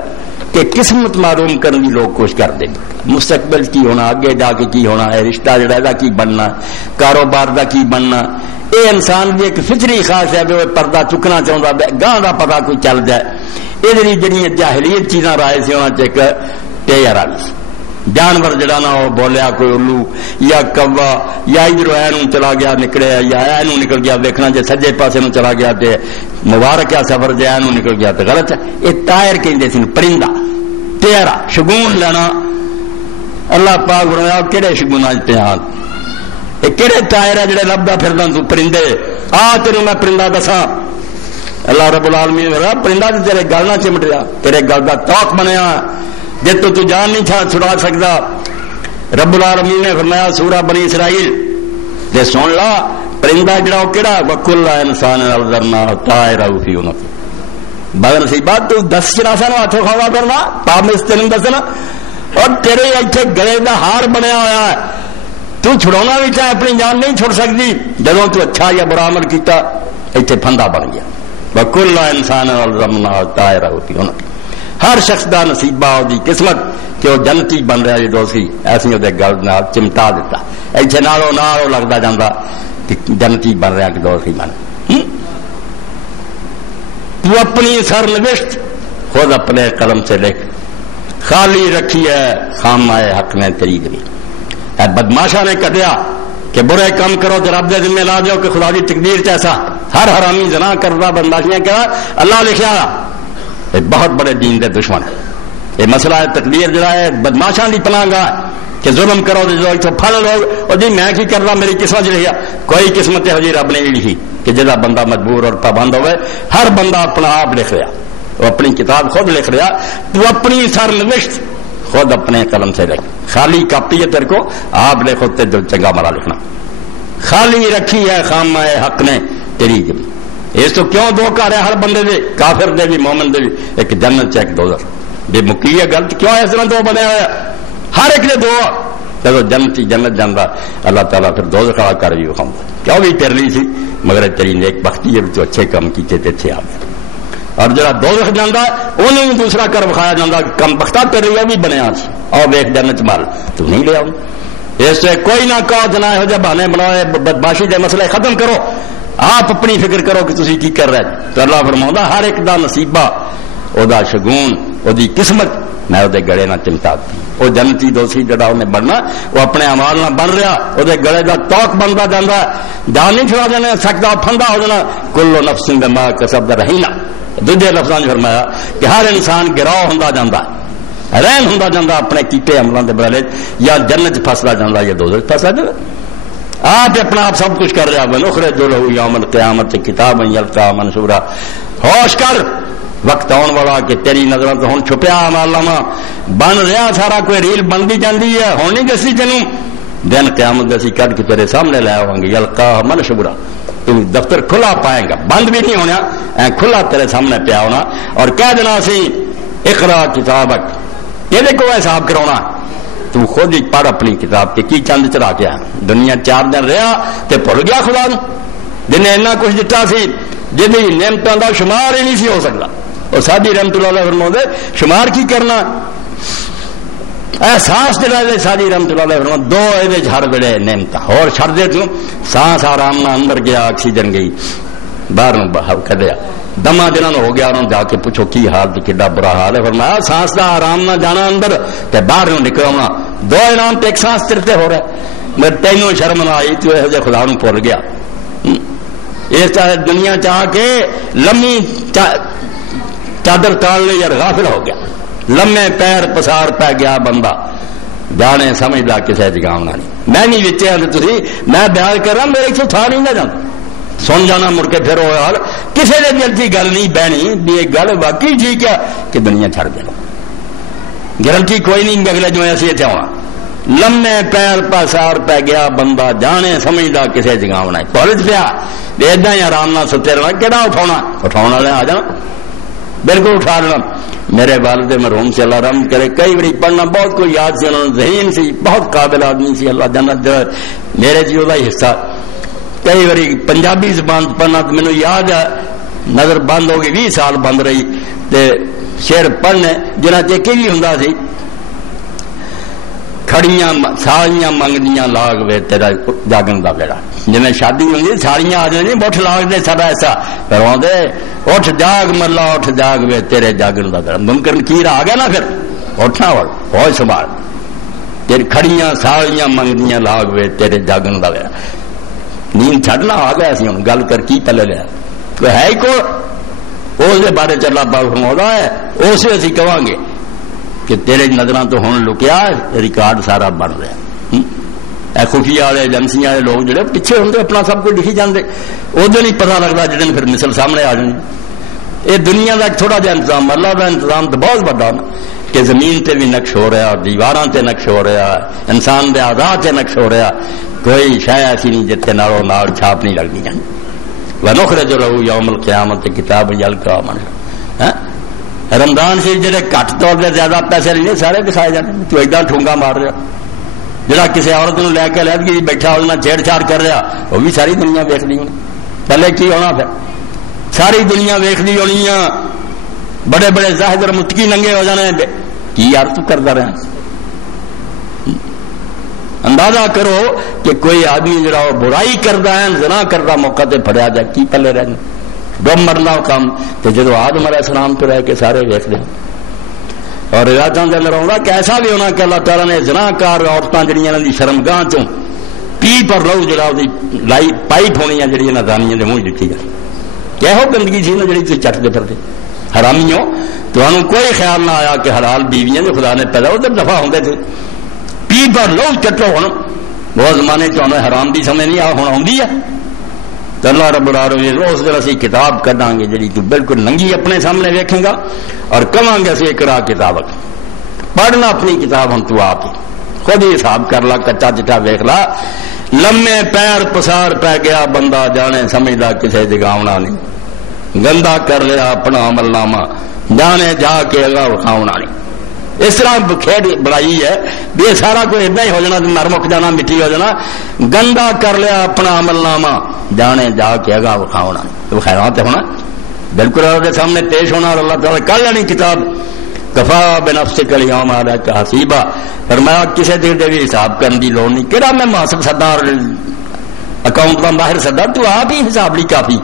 کہ قسمت معلوم کرنے کی لوگ کوشش کرتے ہیں، مستقبل کی ہونا، اگے جا کے کی ہونا ہے، رشتہ جڑا دا کی بننا، کاروبار دا کی بننا، یہ انسان کی ایک فطری خاص ہے کہ وہ پردہ چکنا چاہتا گاہ کا پتا کوئی چل جائے، یہ جڑی جاہلیت چیزاں رائے سے ہونا چاہیے ٹیر والی جانور جڑا نا وہ بولیا کوئی الو یا کوا یا ادھر اینوں چلا گیا نکلے یا اینوں نکل گیا، دیکھنا جی سجے پاسے نو چلا گیا تے مبارک ہے سفر جی اینوں نکل گیا تو غلط ہے، یہ طائر کہندے سن پرندہ تیرا شگون لینا، اللہ پاک فرمایا کہڑے شگون اج پیان یہ کہڑے طائر ہے جڑے لبدا پھردا تو پرندے آ تینوں میں پرندہ دساں، اللہ رب العالمین نے پرندہ تے تیرے گل نہ چمٹ رہا، تیرے گل دا توق بنیا جے تو جان نہیں چھڑا سکتا، رب العالمین نے فرمایا سورہ بنی اسرائیل تے سن لا پرندہ جڑا وہ کہڑا وکل انسان الذرنا طائرہ فی عنق، بدن سی بات تو 10 چراسا نو ہاتھوں کھاوا کرنا پاپ میں تینوں دسنا، اور تیرے اتنے گلے کا ہار بنیا ہوا ہے، تو چھڑانا بھی چاہے اپنی جان نہیں چھوڑ سکتی، جدوں تو اچھا یا برا عمل کیتا اتنے پھندا بن گیا، وکل انسان الذرنا طائرہ فی عنق، ہر شخص دا نصیبہ دی قسمت کہ وہ جنتی بن رہا ہے دوستی ایسی وہ گل نال چمٹا دیتا، ایتھے نالوں نال لگتا جاتا کہ جنتی بن رہا کہ دوستی بن، تو اپنی سر نوشت خود اپنے قلم سے لکھ، خالی رکھی ہے خامہ حق نے تیری بھی، بدماشا نے کٹیا کہ برے کام کرو تو رب دے ذمہ لا دیو کہ خدا دی تقدیر چیسا، ہر حرامی زنا کرتا بدماشیاں کرا اللہ لکھیا، یہ بہت بڑے دین دے دشمن ہے، یہ مسئلہ ہے تقدیر جڑا ہے بدماشاں دی پناہ گاہ کہ ظلم کرو تو پھل لوگ اور جی میں کی کرنا میری قسمت لکھیا، کوئی قسمت ہے رب نے لکھی کہ جدا بندہ مجبور اور پابند ہوئے، ہر بندہ اپنا آپ لکھ رہا، وہ اپنی کتاب خود لکھ رہا، تو اپنی سر نوشت خود اپنے قلم سے لکھ، خالی کاپی ہے تیرے کو آپ لکھو تے جو چنگا مرا لکھنا، خالی رکھی ہے خامہ حق نے تیری زمین، اس تو کیوں دو کر ہے ہر بندے دے، کافر دے بھی مومن دے بھی، ایک جنت چ ایک دوزخ، بے مکی ہے غلط کیوں اس طرح دو بنے ہوئے، ہر ایک نے دو، جب جنتی جنت جانا اللہ تعالیٰ پھر دوزخ والا کر بھی وکھاؤں کیوں بھی تیرے لیے سی مگر تیری نیک بختی ہے تو اچھے کام کیتے تے اچھے آ گئے، اور جڑا دوزخ جانا انہوں بھی دوسرا کر وکھایا جاتا کم بختہ تیرے لیے بھی بنیا سی، اور ویخ جنت مال تو نہیں لیا اس سے کوئی نہ کہو جنا یہو جہ بہانے بناؤ بدماشی دے مسئلے ختم کرو آپ اپنی فکر کرو کہ تسی کی کر رہے تو اللہ فرماؤں ہر ایک دا نصیبہ او دا شگون او دی قسمت میں او دے گڑے نہ چمتا دی وہ جنتی دوسری جڑا انہیں بننا وہ اپنے عمال نہ بن رہا وہ گلے کا توق بنتا جانا جان نہیں چھڑا دینا سکتا پھندا ہو جانا کلو نفس بما کسبت رہینا دوجے لفظوں نے فرمایا کہ ہر انسان گراہ ہوندا جاندا رہن ہوندا جاندا اپنے کیتے عملاں دے بدلے یا جنت پھسدا جاندا یا دوزخ پھسدا جاندا آپ اپنا آپ سب کچھ کر رہا ونخرج لہ یوم القیامت کتابا یلقاہ منشورا ہوش کر وقت آن والا کہ تیری نظروں تو ہوں چھپیا مالاما بن رہا سارا کوئی ریل بنتی جاتی ہے ہوں نہیں دسی تینوں دن قیامت اسی کٹ کے تیرے سامنے لے آؤں گے یلقاہ منشورا تم دفتر کھلا پائیں گا بند بھی نہیں ہونا کھلا تیرے سامنے پیا ہونا اور کہہ دینا سی اقرا کتابک یہ کو حساب کراؤنا تو خود ہی پڑھ اپنی کتاب کے کی چند چڑھا کے دنیا 4 دن رہا تے بھول گیا خدا جنہیں اتنا کچھ دتا سی جی نعمتوں کا شمار ہی نہیں سی ہو سکتا اور سادی رحمت اللہ علیہ فرماؤں شمار کی کرنا احساس دلا دے سادی رحمت اللہ علیہ فرماؤں دو یہ ہر ویلے نعمت اور چھڑ دے تو سانس آرام نہ اندر گیا آکسیجن گئی باہر کھڈیا دما جنہوں ہو گیا انہوں جا کے پوچھو کی حال کڈا برا حال ہے فرمایا سانس کا آرام نہ جانا اندر تے باہر نکلنا دو انعام تے ایک سانس ترتے ہو رہا ہے میں تینوں شرم نہ آئی تو یہ خدا نو بھول گیا اس طرح دنیا چاہ کے لمبی چادر تال لے یار غافل ہو گیا لمے پیر پسار پہ گیا بندہ جانے سمجھدا کسے جگاونا نہیں میں نہیں وچے ہوں تسی میں بیان کر رہا میرے کو تھا نہیں نہ جانا سن جانا مڑ کے پھر وہ حال کسی نے دل کی گل نہیں بہنی یہ گل واقعی ٹھیک ہے کہ دنیا چھڑ دینا گارنٹی کوئی نہیں اگلے جو ایسی اتنے ہونا لمے پیر پسار پہ گیا بندہ جانے سمجھدا کسے جگاونا پالج پیا ادا ہی آرام نہ ستے رہنا کہڑا اٹھاؤ والے آ جانا بالکل اٹھا لینا میرے والد مرحوم سے اللہ رحم کرے کئی بڑی پڑھنا بہت کوئی یاد سی انہوں نے ذہین سی بہت قابل آدمی سی اللہ جنت میرے جی وہ حصہ کئی بڑی پنجابی زبان پڑھنا تو مینوں یاد ہے نظر بند ہو گئی 20 سال بند رہی تے شعر پڑھنے جنہ چ کی ہوندا سی کھڑیاں ساریاں منگدیاں لاگ وے تیرا جاگن دا بیڑا جنہیں شادی ہوندی ساریاں آ جاندی بٹھ لاگ دے سارا ایسا کروا دے اٹھ جاگ ملا اٹھ جاگ وے تیرے جاگن دا بیڑا ممکن کیر آ گیا نا پھر اٹھنا وڑ ہوش سنبھال تیری کھڑیاں ساریاں منگدیاں لاگ وے تیرے جاگن دا بیڑا نیند چھڈنا آ گیا سی ہن گل کر کی پلے لیا کوئی ہے ہی کو اس دے بارے چلا پاک فرماؤندا ہے اسے اسی کہاں گے کہ تیرے نظراں تو ہن لکیا ریکارڈ سارا بن رہا خفیہ والے ایجنسی والے لوگ جڑے پیچھے ہوندے اپنا سب کچھ لکھی جاندے ادو نہیں پتا لگتا جن پھر مثل سامنے آ جانی یہ دنیا کا تھوڑا جہا انتظام اللہ کا انتظام تو بہت بڑا نا کہ زمین تے بھی نقش ہو رہا دیواراں تے نقش ہو رہا انسان دے اعضاء تے نقش ہو رہا کوئی شے ایسی نہیں جتنے نالوں نال چھاپ نہیں لگنی جانی ونخرج لہ یوم القیامت کتاب یلقاہ منشورا رمضان شریف جڑے گھٹ طور پہ زیادہ پیسے نہیں سارے دکھائے جانے تو ایک ٹھونگا مار رہا جڑا کسی عورت نو لے کے لہدگی بیٹھا ہونا چھیڑ چھاڑ کر رہا وہ بھی ساری دنیا ویکھ لی ہونی پہلے کی ہونا پھر ساری دنیا ویکھ لی ہونی بڑے بڑے زاہد اور متقی ننگے ہو جانے کی یار تو کرتا رہا اندازہ کرو کہ کوئی آدمی جڑا برائی کرتا ہے زنا کرتا موقع تے پھڑیا جائے کی پلے رہنے ڈم مرنا کام تو جدو آدم علیہ السلام پہ رہ کے سارے ویکھ لیں اور روایتوں کے اندر آؤں کہ ایسا بھی ہونا کہ اللہ تعالیٰ نے زنا کار عورتیں جڑیاں انہاں دی شرمگاہ چوں پی پر لو جڑا لائی پائپ ہونی ہے جڑی نادانیاں دے منہ دتی گئی کہو گندگی سی نا جڑی تسی چٹتے پھرتے حرامیوں تمہیں کوئی خیال نہ آیا کہ حلال بیویاں جو خدا نے پیدا ادھر دفاع ہوندے تھے پی پر لو چٹو ہن بہت زمانے چ حرام دی سمجھ نہیں آ ہن آوندی ہے تو اللہ رب العالمین اس دن اسی کتاب کڈاں گے جڑی تو بالکل ننگی اپنے سامنے ویکھیں گا اور کہاں گے اسی اقرا کتابک پڑھنا اپنی کتاب ہم تو آپ خود ہی حساب کر لا کچا چٹا ویکھ لا لمے پیر پسار پہ گیا بندہ جانے سمجھدا کسے جگاونا نہیں گندا کر لیا اپنا عمل نامہ جانے جا کے اگا وکھاونا نہیں اس طرح کھیڈ بڑائی ہے یہ سارا کوئی ادھر ہی ہو جانا مر مک جانا مٹی ہو جانا گندا کر لیا اپنا عمل نامہ جانے جا کے اگا وکھاونا نہیں خیرات ہونا بالکل اللہ کے سامنے پیش ہونا اور اللہ تعالیٰ کر لینی کتاب کفا بنفسک الیوم علیک حسیبا، فرمایا کسی دے بھی حساب کرنے دی لوڑ نہیں، کہڑا میں محاسب سدا اور اکاؤنٹ کا باہر سدا، تو آپ ہی حساب لی کافی،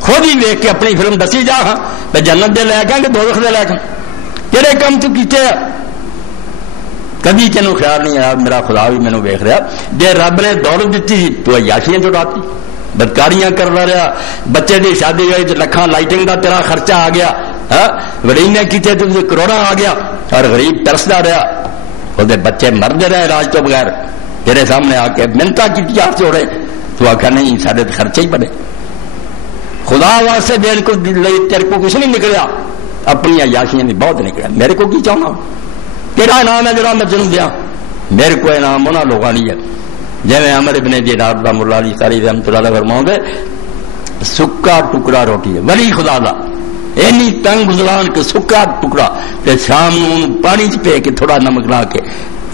خود ہی دیکھ کے اپنی فلم دسی جا، ہاں میں جنت دے لے کے کہ دوزخ دے لے کے کہڑے کام تو کیتے ہیں؟ کبھی تینوں خیال نہیں آیا میرا خدا بھی مینوں ویکھ رہا، جے رب نے دولت دیتی سی تو عیاشیاں چڑھاتی، بدکاریاں کرتا رہا، بچے دی شادی ہوئی تو لکھاں لائٹنگ دا تیرا خرچہ آ گیا، ہاں وڑینے کیتے تو کروڑا آ گیا، اور غریب ترسدا رہا، وہ بچے مرد رہے علاج تو بغیر، تیرے سامنے آ کے منتا کی یار چھوڑے، تو آخا نہیں سارے خرچے ہی بنے، خدا واسطے دین کو تیرے کو کچھ نہیں نکلیا، اپنی عیاشیاں بھی بہت نکلا، میرے کو کی چاہنا، تیرا انعام ہے جڑا میں تینوں دیا، میرے کو انعام انہاں لوگاں نہیں ہے، جی عمر ابن دینار رحمۃ اللہ علیہ قاری رحمۃ اللہ علیہ فرماؤں گے سکا ٹکڑا روٹی ہے، ولی خدا دا اینی تنگ گزران کے سکا ٹکڑا تے شام نوں پانی چ پے کے تھوڑا نمک لا کے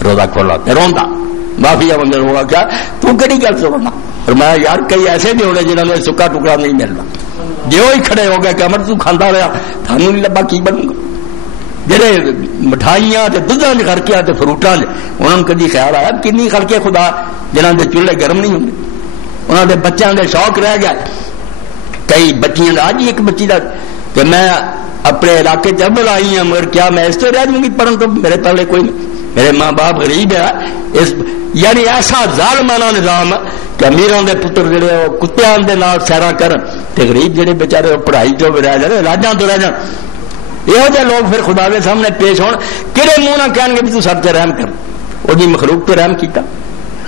روزہ کھولا تے روندا معافی منگل ہوگا، کیا تو کہڑی گل سننا، فرمایا یار کئی ایسے بھی ہونے جنہوں نے سکا ٹکڑا نہیں ملنا، جو ہی کھڑے ہو گئے کہ امر تو کھانا رہا تھانوں نہیں لبا کی بنوں گا، جڑے مٹھائیاں تے دودھاں دے خرکیاں تے فروٹاں دے انہاں نوں کدی خیال آیا کنی خرکے خدا جنہاں دے چولہے گرم نہیں ہوندے، انہاں دے بچیاں دے شوق رہ گیا، کئی بچیاں دا اج ایک بچی دا کہ میں اپنے علاقے چ ابل آئی ہوں مگر کیا میں اس سے رہ جاؤں گی پڑھن تو میرے پلے کوئی نہیں، میرے ماں باپ غریب ہے، اس یعنی ایسا ظالمانہ نظام کہ امیراں دے پتر جڑے وہ کتیاں دے نال سیرا کرن تے غریب جڑے بیچارے پڑھائی جو رہ جان علاجاں تو رہ جان، یہ جہ لوگ پھر خدا کے سامنے پیش ہون کہڑے منہ نہ کہن گے بھی تو سب سے رحم کر، وہی مخلوق تو رحم کیتا،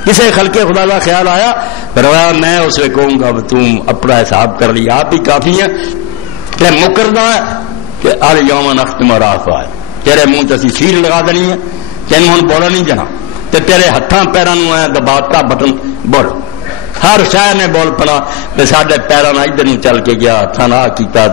کسی خلق خدا کا خیال آیا فرمایا میں اسے کہوں گا تم اپنا حساب کر لی، آپ ہی کافی ہیں، تے مکردا ہے کہ الیوم نختم رافع، تیرے منہ تے سیل لگا دینی ہے، تینوں ہن بولا نہیں جانا، تے تیرے ہتھاں پیراں نوں ہے دباتا بٹن بول، ہر شے نے بول پڑا تے ساڈے پیراں نال ادھر نوں چل کے گیا، ہتھاں نال کیتا،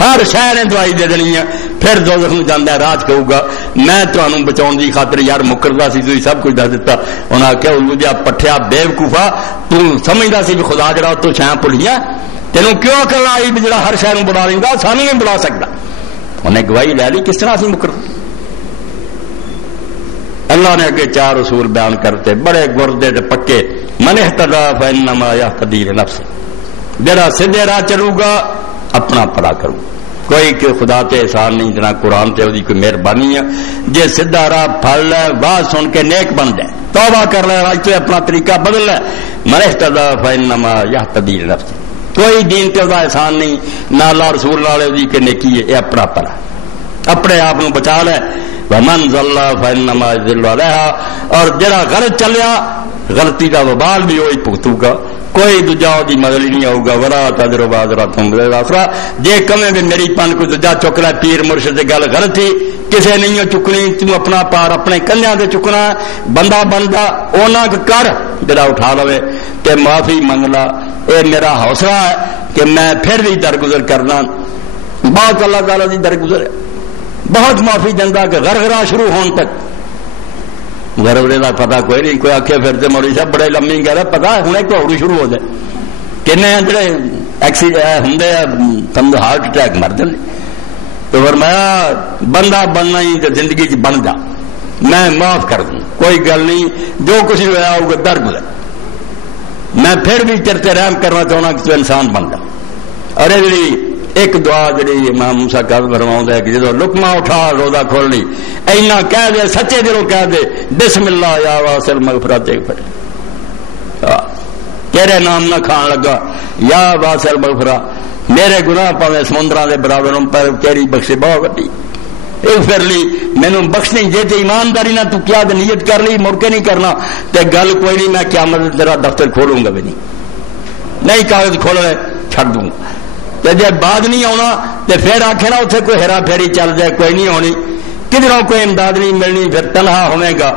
ہر شے نے دوائی دے دینی ہے، پھر دوزخ نوں جاندا ہے راج کہوں گا میں تانوں بچاؤن دی خاطر یار مکردا سی تسی سب کچھ دس دتا، انہاں آکھیا اولو جا پٹھیا بے وقوفا تو سمجھدا سی کہ خدا جڑا تو چھاں بھولیا، تینوں کیوں اکل آئی بھی جڑا ہر شے نوں بلا لیندا سانوں نہیں بلا سکدا، انہیں گواہی لے لی کس طرح سی مکردا۔ اللہ نے اگے چار اصول بیان کرتے بڑے گردے تے پکے، من اہتدی فانما یہتدی لنفسہ، جڑا سیدھے راہ چلو گا اپنا بھلا کرو، کوئی کہ خدا تے احسان نہیں جنا قرآن تے وہی کوئی مہربانی ہے، جے سیدھا راہ پھڑ لے بات سن کے نیک بن جائے توبہ کر لے راج تے اپنا طریقہ بدل لے، من اہتدی فانما یہتدی لنفسہ، کوئی دین تے دا احسان نہیں نہ اللہ رسول اللہ علیہ دی کہ نیکی ہے، یہ اپنا بھلا اپنے آپ کو بچا لے، ومن ضل فانما یضل علیہا، اور جڑا غلط چلیا غلطی کا وبال بھی وہی بھگتو گا، کوئی دوجا دی مدد نہیں ہوگا، ولا تذر وازرۃ وزر اخرى، جے کمیں بھی میری پن کو دوجا چک لے پیر مرشد دی گل غلط تھی کسے نہیں چکنی، تو اپنا پار اپنے کنیاں تے چکنا، بندہ بندہ اونا کر جڑا اٹھا لوے تے معافی منگ لا، اے میرا حوصلہ ہے کہ میں پھر بھی درگزر کرنا، بہت اللہ تعالی دی درگزر ہے، بہت معافی دینا کہ غرغرہ شروع ہون تک، غرغرے کا پتا کوئی نہیں، کوئی آخے پھرتے مولوی صاحب بڑے لمبی گل ہے، پتا ہوں کوڑی شروع ہو جائے، کنے جڑے ایکسیڈنٹ ہوں سمجھو ہارٹ اٹیک مر جائے، تو فرمایا بندہ بننا ہی تو زندگی چ بن جا، میں معاف کر دوں، کوئی گل نہیں، جو کچھ ہوا ہوگا درگزر، میں پھر بھی چرتے رحم کرنا چاہنا کہ تو انسان بن جا۔ اور یہ ایک دعا جڑی امام موسیٰ کاظم فرماؤں ہے کہ جدو لقمہ اٹھا روزہ کھول لی اینا کہہ دے سچے دلوں کہہ دے بسم اللہ یا واسل مغفرت اغفر، تیرے نام نہ کھان لگا یا واسل مغفرت، میرے گناہ پاویں سمندراں دے برابر پر تیری بخشش بہت وڈی، اغفر لی مینوں بخشنی، جے تے ایمانداری نہ تو کیا تے نیت کر لی مڑ کے نہیں کرنا تے گل کوئی نہیں، میں قیامت تیرا دفتر کھولوں گا بھی نہیں کاغذ کھولے چھڈ دوں گا، جب بعد نہیں آنا تو پھر آخے نا اتنے کوئی ہیرا پھیری چل جائے کوئی نہیں ہونی، کدھروں کوئی امداد نہیں ملنی، پھر تنہا ہوے گا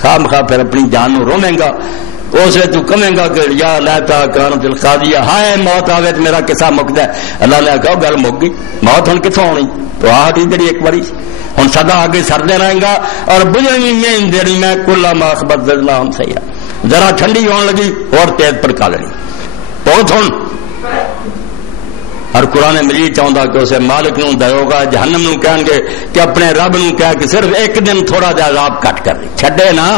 خام خواہ پھر اپنی جان نو روے گا، اس تو کمے گا کہ یا لیتا کانت القاضیہ، ہائے موت آوے تو میرا قصہ مکد ہے، اللہ نے کہا گل مک گئی، موت ہوں کتوں ہونی، تو آٹی دری ایک باری ہوں سدا آگے سردے رہے گا، اور بجنی میں دری میں کلا ماخبت زدنا ہم سیاح، ذرا ٹھنڈی ہون لگی اور تیز پڑکا لگی، بہت ہوں اور قرآن مجید چاہتا کہ اسے مالک نو دروگا جہنم نو کہیں گے کہ اپنے رب نو کہہ کہ صرف ایک دن تھوڑا جا عذاب کٹ کر دے، چھڈے نا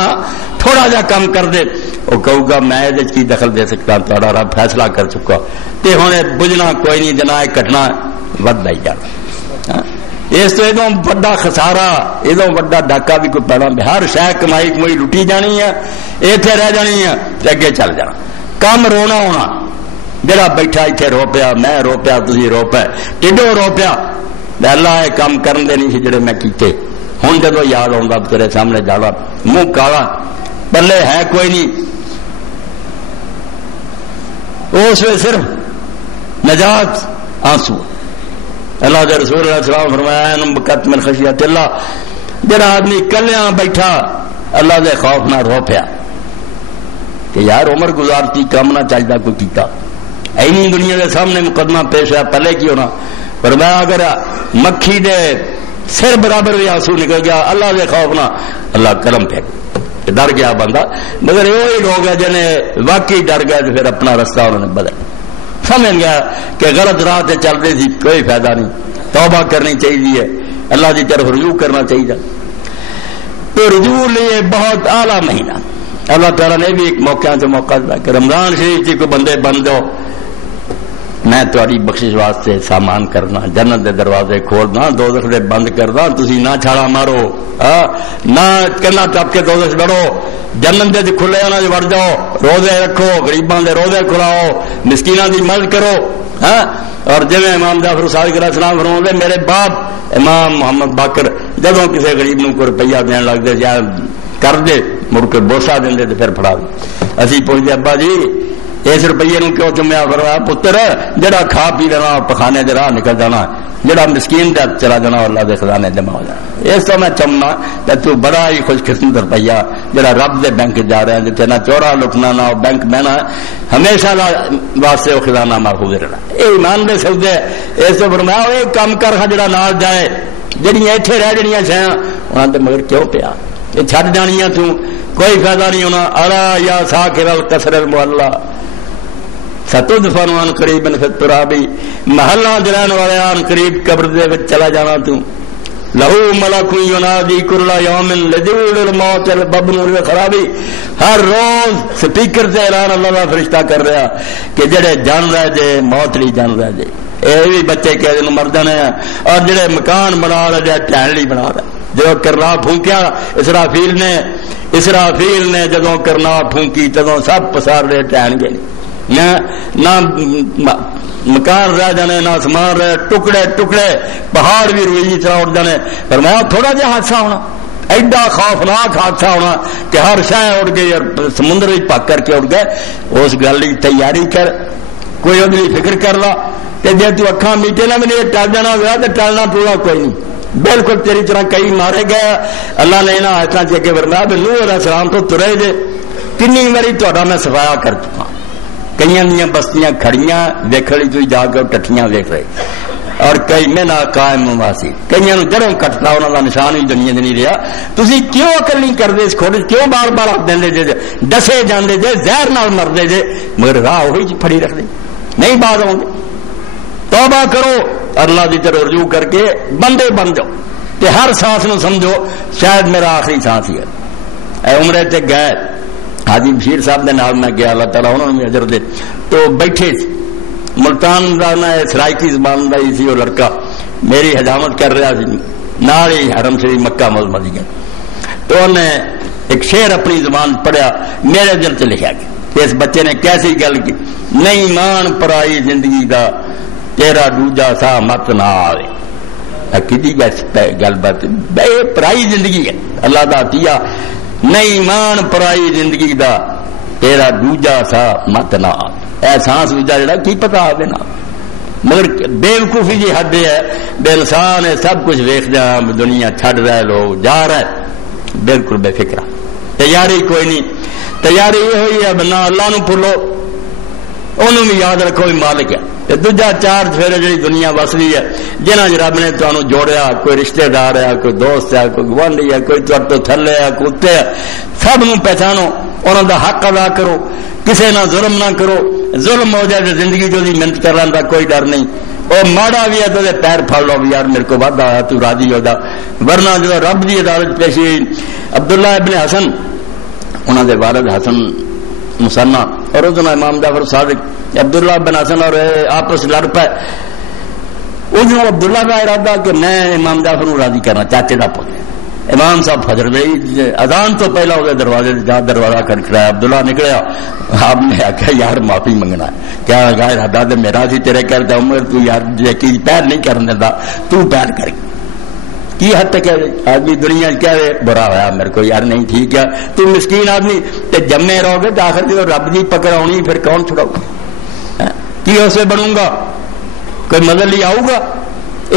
تھوڑا جا کم کر دے. وہ کہوں گا میں یہ کی دخل دے سکتا، تھوڑا رب فیصلہ کر چکا تے ہوں بجنا کوئی نہیں، جنا کٹنا ودتا ہی جانا. اس تو ادو بڑا خسارا، ادو بڑا ڈاکا بھی کوئی پینا. ہر شہ کمائی کمائی لٹی جانی ہے، اتنے رہ جانی ہے، اگے چل جانا. کم رونا ہونا، جڑا بیٹھا اتنے رو پیا، میں رو پیا، تھی رو پے، ٹھڈو رو پیا. اللہ یہ کام کرن دے نہیں سی جڑے میں کیتے. ہوں جدو یاد آتا تیرے سامنے جانا منہ کالا، پلے ہے کوئی نہیں. اس وقت صرف نجات آنسو. اللہ کے رسول علیہ السلام فرمایا بکت من خشیت اللہ، جڑا آدمی کلیاں بیٹھا اللہ دے خوف نہ رو پیا کہ یار عمر گزارتی کام نہ چاہتا کوئی کیتا، اینی دنیا کے سامنے مقدمہ پیش ہے، پہلے کی ہونا. فرمایا اگر مکھی دے سر برابر بھی آنسو نکل گیا اللہ دے خوف نہ، اللہ کرم پھیر ڈر گیا بندہ. مگر وہی لوگ ہیں جنہیں واقعی ڈر گیا تو پھر اپنا رستہ انہوں نے بدل سمجھ گیا کہ غلط راہ سے چل رہی تھی، کوئی فائدہ نہیں، توبہ کرنی چاہیے، اللہ کی طرف رجوع کرنا چاہیے. تو رجوع لیے بہت اعلیٰ مہینہ اللہ تعالیٰ نے بھی ایک موقع سے موقع دیا کہ رمضان شریف کی کوئی بندے بن جاؤ، میں تاری بخشش واسطے سامان کرنا، جنت دے دروازے کھولنا، دوزخ دے بند کرنا، تسی نہ چھاڑا مارو، نہ کنا ٹپ کے دوزخ ڈرو، جنت دے کھلے نہ وڑ جاؤ، روزے رکھو، غریباں دے روزے کھلاؤ، مسکیناں دی مدد کرو. اور جی امام جعفر صادق علیہ السلام فرماتے میرے باپ امام محمد باقر جدوں کسی غریب نو کوئی روپیہ دین لگتے یا کر دے مڑ کے بوسا دیں تو پھر پڑا دے. اسی پوچھتے ابا جی اس روپیے نو کیوں چمیا؟ فرمایا پتر جڑا کھا پی لینا پخانے دے راہ نکل جانا، جڑا مسکین دے چلا جانا اللہ دے خزانے جمع ہو جانا. اس تو میں چمنا کہ تو بڑا ہی خوش قسمت روپیہ جڑا رب دے بینک جا رہا ہے، جتنے نہ چورا لٹنا نہ بینک بہنا، ہمیشہ واسطے وہ خزانہ محفوظ رہنا. یہ ایمان دے سودے. اس تو فرمایا وہ کام کر جڑا نال جائے، جڑیاں اتنے رہ جڑیاں شاید انہوں نے مگر کیوں پیا یہ چھڈ جانیاں تو کوئی فائدہ نہیں ہونا. الا یا ساکر القصر المعلا ستدفن عن قریب فی التراب، محلہ جلان والے عن قریب قبر دے وچ چلا جانا تو. لہو ملک ینادی کل یوم لدول الموت الببن الخرابی. ہر روز سپیکر سے اعلان اللہ کا فرشتہ کر رہا کہ جڑے جان رہے جے موت لی جان رہے جے. یہ بھی بچے کہ مر جانے ہیں، اور جڑے مکان بنا رہے جے ٹہن لی بنا رہے. جو کرنا پھونکیا اسرافیل نے جدوں کرنا پھونکی تدوں سب پسار رہے ٹہن گئے، نہ مکان رہ جانے نہ آسمان رہے، ٹکڑے ٹکڑے پہاڑ بھی روئی طرح اڑ جانے. فرمایا تھوڑا جہا حادثہ ہونا، ایڈا خوفناک حادثہ ہونا کہ ہر شے اڑ گئی اور سمندر بھی پک کر کے اڑ گئے. اس گل کی تیاری کر، کوئی ادھر فکر کر لا کہ جی تو اکھاں میٹے نہ بھی نہیں ٹل جانا ہوا تو ٹلنا ٹولا کوئی نہیں، بالکل تیری طرح کئی مارے گئے. اللہ نے انہاں آیتاں چ کے فرمایا کہ نوح علیہ السلام تو ترے جے کنی باری تہاڈا میں صفایا کر چکا. کئی دیاں بستیاں کھڑیاں دیکھ لی تو جا کے ٹٹیاں دیکھ رہے، اور کئی میں نہ قائم واسی کئی جڑوں کٹتا انہوں کا نشان ہی دنیا نہیں رہا. تھی کیوں عقل نہیں کرتے اس کھوڑ کیوں بار بار آپ دیں جے ڈسے جاندے جے زہر نال مردے جے مگر راہ وہی پھڑی رکھ دے نہیں بعد آؤ گے. توبہ کرو اللہ کی طرف رجوع کر کے بندے بن جاؤ کہ ہر سانس نو سمجھو شاید میرا آخری سانس ہی ہے. اے عمرے تے گئے حاجی بشیر صاحب دے نال میں گیا، اللہ تعالیٰ انہوں نے اجر دے. تو بیٹھے ملتان کا نہ سرائکی زبان کا ہی سی وہ لڑکا، میری حجامت کر رہا سی نال ہی حرم شریف مکہ مدینہ. تو انہیں ایک شعر اپنی زبان پڑھیا، میرے دل سے لکھا گیا کہ اس بچے نے کیسی گل کی، نہیں مان پرائی زندگی دا تیرا دوجا سا مت نہ آوے. کدی گل بات پرائی زندگی ہے اللہ دا عطیہ، نہیں مان پرائی زندگی دا تیرا دوجا سا مت نہ آوے. احساس دوجا جڑا کی پتا آوے نا، مگر بے وقوفی جی حد ہے. بے انسان ہے سب کچھ ویخ جا دنیا چھڈ رہے لوگ جا رہے بالکل بے فکرہ. تیاری کوئی نہیں، تیاری یہ ہوئی ہے نہ اللہ نو بھولو انہوں بھی یاد رکھو بھی مالک ہے. دوجا چار چفیرے جی دنیا وس رہی ہے جنہ رب نے تمہیں جوڑیا، کوئی رشتے دار ہے، کوئی دوست ہے، کوئی گوانڈی ہے، کوئی تو تھلے ہے، کتے ہے، سب نو پہچانو، انہوں دا حق ادا کرو، کسے نہ ظلم نہ کرو، ظلم ہو جائے تو زندگی جو محنت کر لینا کوئی ڈر نہیں. وہ ماڑا بھی ہے تو پیر پھڑ لو بھی یار میرے کو وعدہ آیا تو راضی ہو جا. ورنہ جو رب کی عدالت پیش ہوئی عبداللہ ابن حسن انہوں نے والد حسن مسنہ اور اس نے امام جعفر صادق عبداللہ بن حسن اور آپس لڑ پائے. اس عبداللہ کا ارادہ کہ میں امام جعفر کو راضی کرنا چاچے کا پوت. امام صاحب فجر گئی اذان تو پہلا ہو گیا دروازے جہاں دروازہ کھڑکڑایا. عبداللہ نکلیا. آپ نے آخیا یار معافی منگنا ہے. کیا لگا ارادہ تو میرا سی تیرے کرتا عمر تو یار کی پیر نہیں کرنے دیتا تو پیر کر کی حد تک ہے آدمی دنیا کیا برا ہوا میرے کو یار نہیں ٹھیک ہے تو مسکین آدمی تے جمے رہو گے تو آخر جو رب کی پکڑ آنی پھر کون چھڑاؤ گا کی اسے بنوں گا کوئی مدد لی آؤ گا.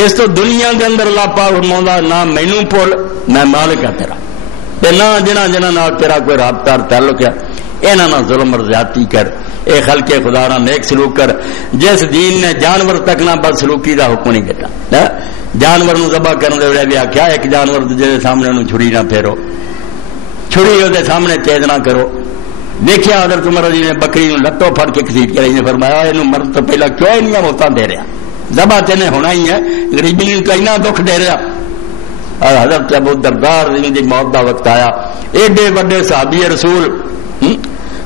اس تو دنیا کے اندر اللہ پاک فرماؤں نہ مینو بھول میں مالک ہوں تیرا تے نہ جنہاں نال تیرا کوئی رابطہ تعلق ہے. انہاں نہ ظلم اور زیادتی کر اے خلق خدا نہ نیک سلوک کر. جس دین نے جانور تک نہ بد سلوکی دا حکم نہیں دیتا. جانور نو ذبح کرنے دے ویلے بھی آخیا ایک جانور جے سامنے انہوں چھری نہ پھیرو چھری وہ سامنے تیز نہ کرو. دیکھیا حضرت عمر رضی نے بکری نو لتوں پھڑ کے کسیٹ کے نے فرمایا یہ مرد تو پہلا کیوں نہیں موتاں دے رہا ذبح تینے ہونا ہی ہے غریبی نے کہیں دکھ دے رہا. اور حضرت ابو دردار دی موت دا وقت آیا. ایڈے بڑے صحابی رسول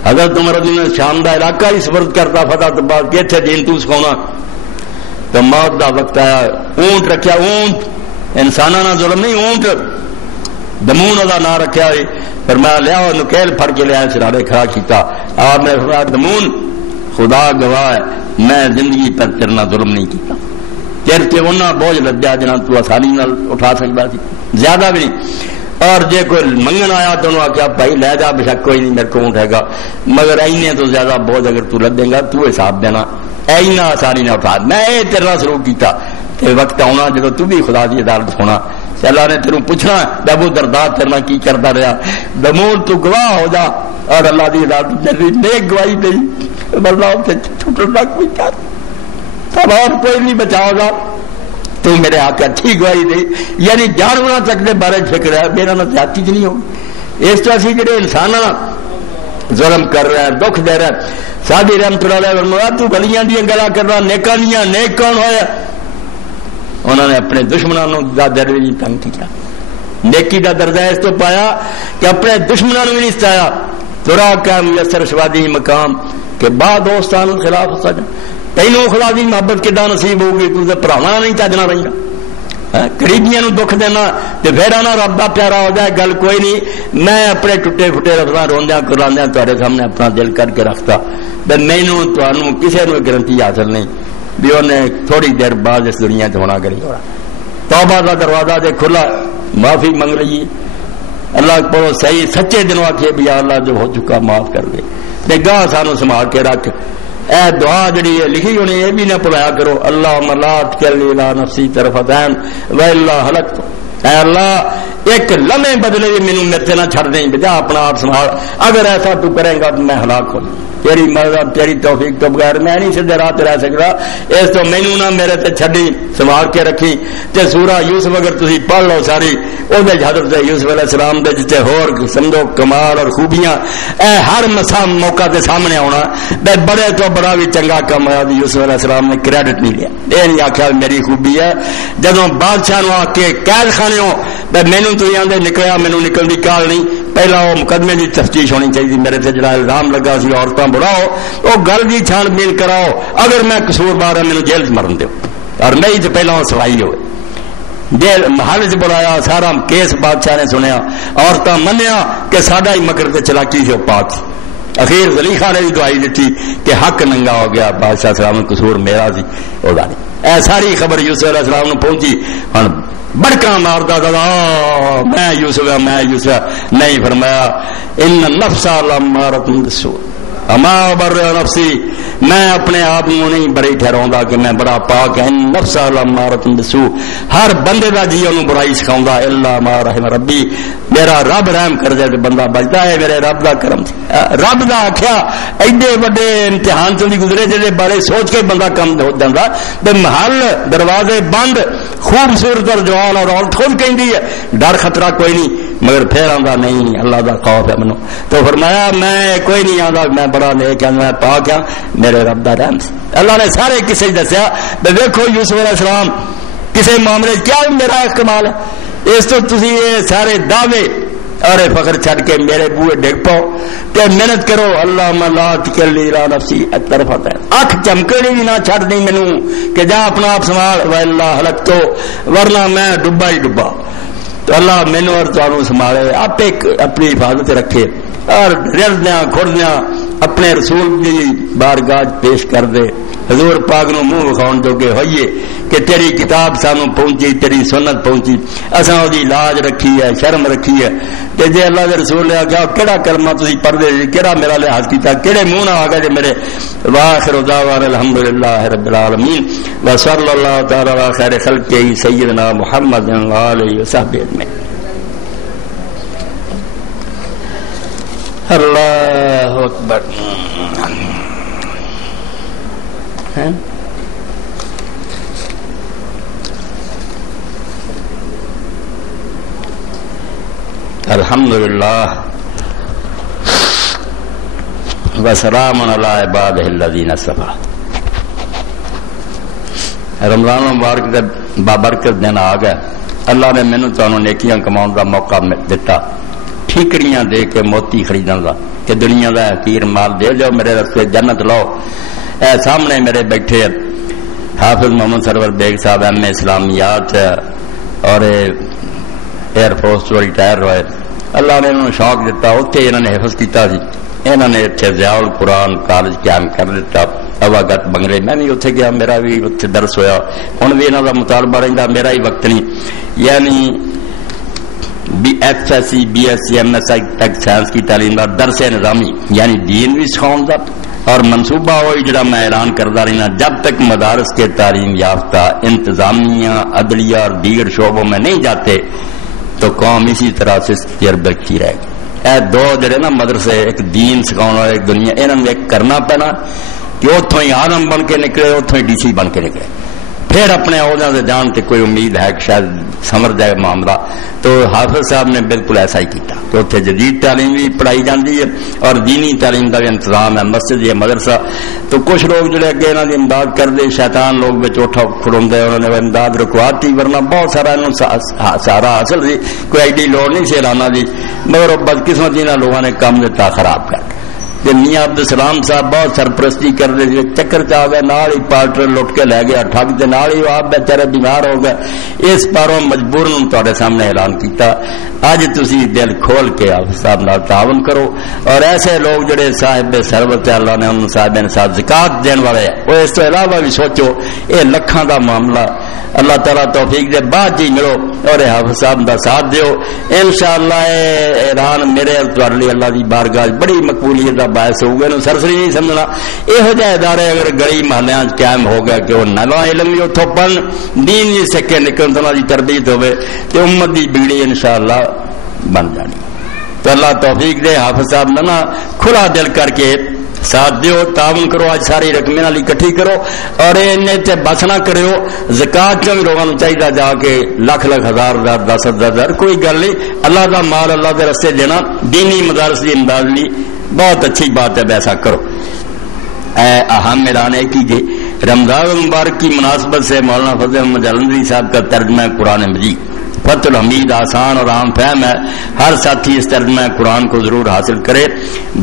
حضرت عمر رضی نے شام دا علاقہ ہی سپرد کرتا فتح تو بعد کہ اتنے دین تو سکھاؤنا تو موت دا وقت آیا. اونٹ رکھیا اونٹ انساناں نہ ظلم نہیں اونٹ دمون دا نام رکھیا ہوئے فرمایا لیا نکیل پھڑ کے لیا سراڑے کھڑا کیتا. آپ نے فرمایا دمون خدا گواہ ہے میں زندگی پر تیرنا ظلم نہیں کیتا تیر کے انہاں بوجھ لدیا جنہاں تو آسانی نال اٹھا سکتا سی زیادہ بھی نہیں. اور جے کوئی منگن آیا تو انہوں نے کہا بھائی لے جا بشک کوئی نہیں میرے کو اونٹ ہے گا مگر اینے تو زیادہ بوجھ اگر تو لد دیں گا تو حساب دینا اینا آسانی نہ اٹھا. میں اے تیرا سلوک کیتا تے وقت آنا جدو تو بھی خدا دی عدالت ہونا اللہ نے تیروں پوچھنا ابو دردار تیرنا کی کرتا رہا دمون تو گواہ ہو جا اور اللہ دی عدالت تیری نیک گواہی دئی ورنہ چھوٹنا کوئی کر تب اور کوئی نہیں بچاؤ گا تو میرے آقا اچھی گواہی دے. یعنی جانوراں تک دے بارے فکر ہے میرا نہ زیادتی نہیں ہوگی. اس تو اسی جڑے انسان ظلم کر رہا ہے دکھ دے رہا ہے. سادی رحمت اللہ علیہ فرمایا تو گلیاں دی گلا کر رہا نیکاں دیاں نیک کون ہویا انہوں نے اپنے دشمنوں دا درجہ نہیں تنگ کیا. نیکی دا درجہ اس تو پایا کہ اپنے دشمنوں بھی نہیں ستایا. ترا کا میسر شوادی مقام کہ بعد دوستان خلاف ہو سکتا تینوں خدا دی محبت کدا نصیب ہوگی تو پرانا نہیں چجنا رہا قریبیاں نو دکھ دینا تے پھر آنا رب دا پیارا ہو جائے گل کوئی نہیں. میں اپنے ٹوٹے پھٹے لفظاں روندیاں کراندیاں تہاڈے سامنے اپنا دل کر کے رکھتا تے مینوں تانوں کسے نو گارنٹی حاصل نہیں بھی انہیں تھوڑی دیر بعد اس دنیا سے ہونا کری ہونا. توبہ کا دروازہ دے کھلا معافی منگ لیے اللہ کو صحیح سچے دنوں آکھے بھی اللہ جو ہو چکا معاف کر دے تے گاہ سانو سنبھال کے رکھ. اے دعا جڑی ہے لکھی ہونی یہ بھی نہ پڑھایا کرو اللہم لا تکلنی الی نفسی طرفۃ عین والا ہلکت. اے اللہ ایک لمحے بدلے مینوں میرے سے نہ چھڑ دیں بجا اپنا آپ سنبھال. اگر ایسا تو کریں گا تو میں ہلاک ہو تیری مدد تیری توفیق تو بغیر میں نہیں سیدھے راہ رہ سکتا. اس تو مینوں نہ میرے تے چھڈی سنبھال کے رکھی. تے سورہ یوسف اگر تسی پڑھ لو ساری او دے حضرت یوسف علیہ السلام دے جتے ہور سمجھو کمال اور خوبیاں اے ہر مسا موقع دے سامنے آنا بے بڑے تو بڑا بھی چنگا کام ہے. یوسف علیہ السلام نے کریڈٹ نہیں لیا اے نہیں آکھیا میری خوبی ہے. جدوں بادشاہ نو آ کے قید خانے ہو بے مینوں تو آندے نکلیا مینوں نکل دی کال نہیں پہلا وہ مقدمے کی تفتیش ہونی چاہیے میرے سے جڑا الزام لگا سی عورتیں بڑھاؤ وہ گل کی چھان بین کراؤ اگر میں قصور بار میرے جیل مرن دو اور نہیں تو پہلا وہ سوائی ہوئے جیل محل چ بلایا سارا کیس بادشاہ نے سنیا عورتیں منیا کہ ساڈا ہی مکر تے چلاکی سے پاک سی. اخیر زلیخا نے بھی دعائی دیتی کہ حق ننگا ہو گیا بادشاہ السلام قصور میرا سی وہ نہیں. اے ساری خبر یوسف علیہ السلام نے پہنچی ہن بڑکا مارتا تھا میں یوسف نہیں فرمایا ان النفس لامارۃ بالسوء اما ابرئ نفسی میں اپنے آپ کو نہیں بڑی ٹھہراؤں کہ میں بڑا پاک ہے. نفس لامارۃ بالسوء ہر بندے کا جی انہوں برائی سکھاؤں الا ما رحم ربی میرا رب رحم کر دے تو بندہ بچتا ہے میرے رب کا کرم. رب کا آخیا ایڈے وڈے امتحان چ گزرے جہے بارے سوچ کے بندہ کم ہو جاتا تو محل دروازے بند خوبصورت اور جوان اور عورت خود کہندی ہے ڈر خطرہ کوئی نہیں مگر پھر آندا نہیں اللہ دا خوف ہے منو. تو فرمایا میں کوئی نہیں آندا میں بڑا نیک ہاں میں پاک ہاں میرے رب دا رحم سی. اللہ نے سارے کسے دسیا دیکھو یوسف علیہ السلام کسے معاملے کیا میرا کمال ہے. اس تو تسی یہ سارے دعوے اور فخر چھڑ کے میرے بوئے ڈگ پاؤ تے محنت کرو. اللہ لا تکلنی الی نفسی طرف آتا ہے اکھ چمکڑی بھی نہ چھڑ دی مینوں کہ جا اپنا آپ سنبھال واللہ ہلک تو ورنہ میں ڈبا ہی ڈبا. تو اللہ مینوں اور تانوں سنبھالے آپ اپنی حفاظت رکھے اور رلدیاں کھڑدیاں اپنے رسول کی بارگاہ پیش کر دے. حضور پاک نو منہ وکھاؤن جوگے ہوئیے کہ تیری کتاب سانو پہنچی تیری سنت پہنچی اساں دی لاج رکھی ہے شرم رکھی ہے. تے جے اللہ دے رسول نے آکھیا کیڑا کلمہ تسی پڑھدے جی کیڑا میرا لحاظ کیتا کیڑے منہ نہ آ گئے جے میرے. واخر دعوانا الحمدللہ رب العالمین وصلی اللہ تعالی علی خیر خلقہ سیدنا محمد علیہ وصحبہ اجمعین. اللہ اکبر. الحمدللہ وسلام علی عبادہ الذین اصطفیٰ. رمضان مبارک دے بابرکت دن آ گیا. اللہ نے مینوں تانوں نیکیاں کماؤن دا موقع دتا ٹھیکریاں دے کے موتی خریدن دا کہ دنیا دا حقیر مال دے جاؤ میرے رستے جنت لاؤ. اے سامنے میرے بیٹھے حافظ محمد سرور بیگ صاحب ایم اے اسلامیات اور ایئر فورس تو ریٹائر ہوئے. اللہ نے انہوں نے شوق دیتا اتنے انہوں نے حفظ کیتا جی. انہوں نے اتنے ضیاء القرآن کالج قائم کر دیتا اواگت بنگلے. میں بھی اتنے گیا میرا بھی اتنے درس ہویا. ہوں بھی انہوں کا مطالبہ رہتا میرا ہی وقت نہیں. یعنی F S C B S C M S I تک سائنس کی تعلیم کا درس نظامی یعنی دین بھی سکھاؤں کا اور منصوبہ وہی جڑا میں اعلان کرتا رہنا جب تک مدارس کے تعلیم یافتہ انتظامیہ عدلیہ اور دیگر شعبوں میں نہیں جاتے تو قوم اسی طرح سے برکتی رہے گی. اے دو جڑے نا مدرسے ایک دین سکھاؤ ایک دنیا انہوں نے ایک کرنا پینا کہ اتوں ہی عالم بن کے نکلے اتوں ہی ڈی سی بن کے نکلے پھر اپنے عہدوں سے جان کے کوئی امید ہے کہ شاید سمر جائے معاملہ. تو حافظ صاحب نے بالکل ایسا ہی کیتا کہ اتنے جدید تعلیم بھی پڑھائی جاتی ہے اور دینی تعلیم کا بھی انتظام ہے. مسجد یا مدرسہ تو کچھ لوگ جڑے اگے انہوں کی امداد کرتے شیطان لوگ بچ اٹھا کھڑوندے انہوں نے امداد رکواتی ورنہ بہت سارا انہوں سارا حاصل سی کوئی ایڈی لوڑ نہیں سی لانا دی مگر بدقسمتی لوگوں نے کام دیتا خراب کر. میاں عبد السلام صاحب بہت سرپرستی کرتے تھے چکر چاہ گئے نال ہی پارٹنر لٹ کے لے گیا ٹھگ کے نال ہی آپ بیچارے بیمار ہو گئے. اس پاروں مجبور تھوڑے سامنے اعلان کیتا اج تسی دل کھول کے آپ صاحب نال تعاون کرو اور ایسے لوگ جڑے صاحب سربت اللہ نے ان صاحب صاحب زکات دین والے وہ اس تو علاوہ بھی سوچو یہ لکھاں دا معاملہ اللہ تعالیٰ توفیق دے بعد جی ملو اور حافظ صاحب دا ساتھ دیو انشاءاللہ. ایران میرے لیے اللہ دی بارگاہ بڑی مقبولیت دا باعث ہو گئے. سرسری نہیں سمجھنا یہو جہ ادارے اگر گلی محلے قائم ہو گیا کہ وہ نواں علم بھی اتوں پڑھن دین بھی سکے نکل تو کی تربیت ہوئے تو امت دی بگڑی انشاءاللہ بن جانی. تو اللہ توفیق دے حافظ صاحب نہ کھلا دل کر کے ساتھ دیو تعاون کرو. آج ساری رقمیں والی کٹھی کرو اور انہیں بس نہ کرو. زکات بھی لوگوں چاہیے جا کے لکھ لکھ ہزار ہزار 10,000 کوئی گل نہیں. اللہ کا مال اللہ کے رستے دینا دینی مدارس کی امداد لی بہت اچھی بات ہے. ویسا کرو. اے اہم اعلان ہے کیجیے رمضان مبارک کی مناسبت سے مولانا فضل احمد جلندری صاحب کا ترجمہ قرآن مجید فتح الحمید آسان اور عام فہم ہے. ہر ساتھی اس ترجمہ قرآن کو ضرور حاصل کرے.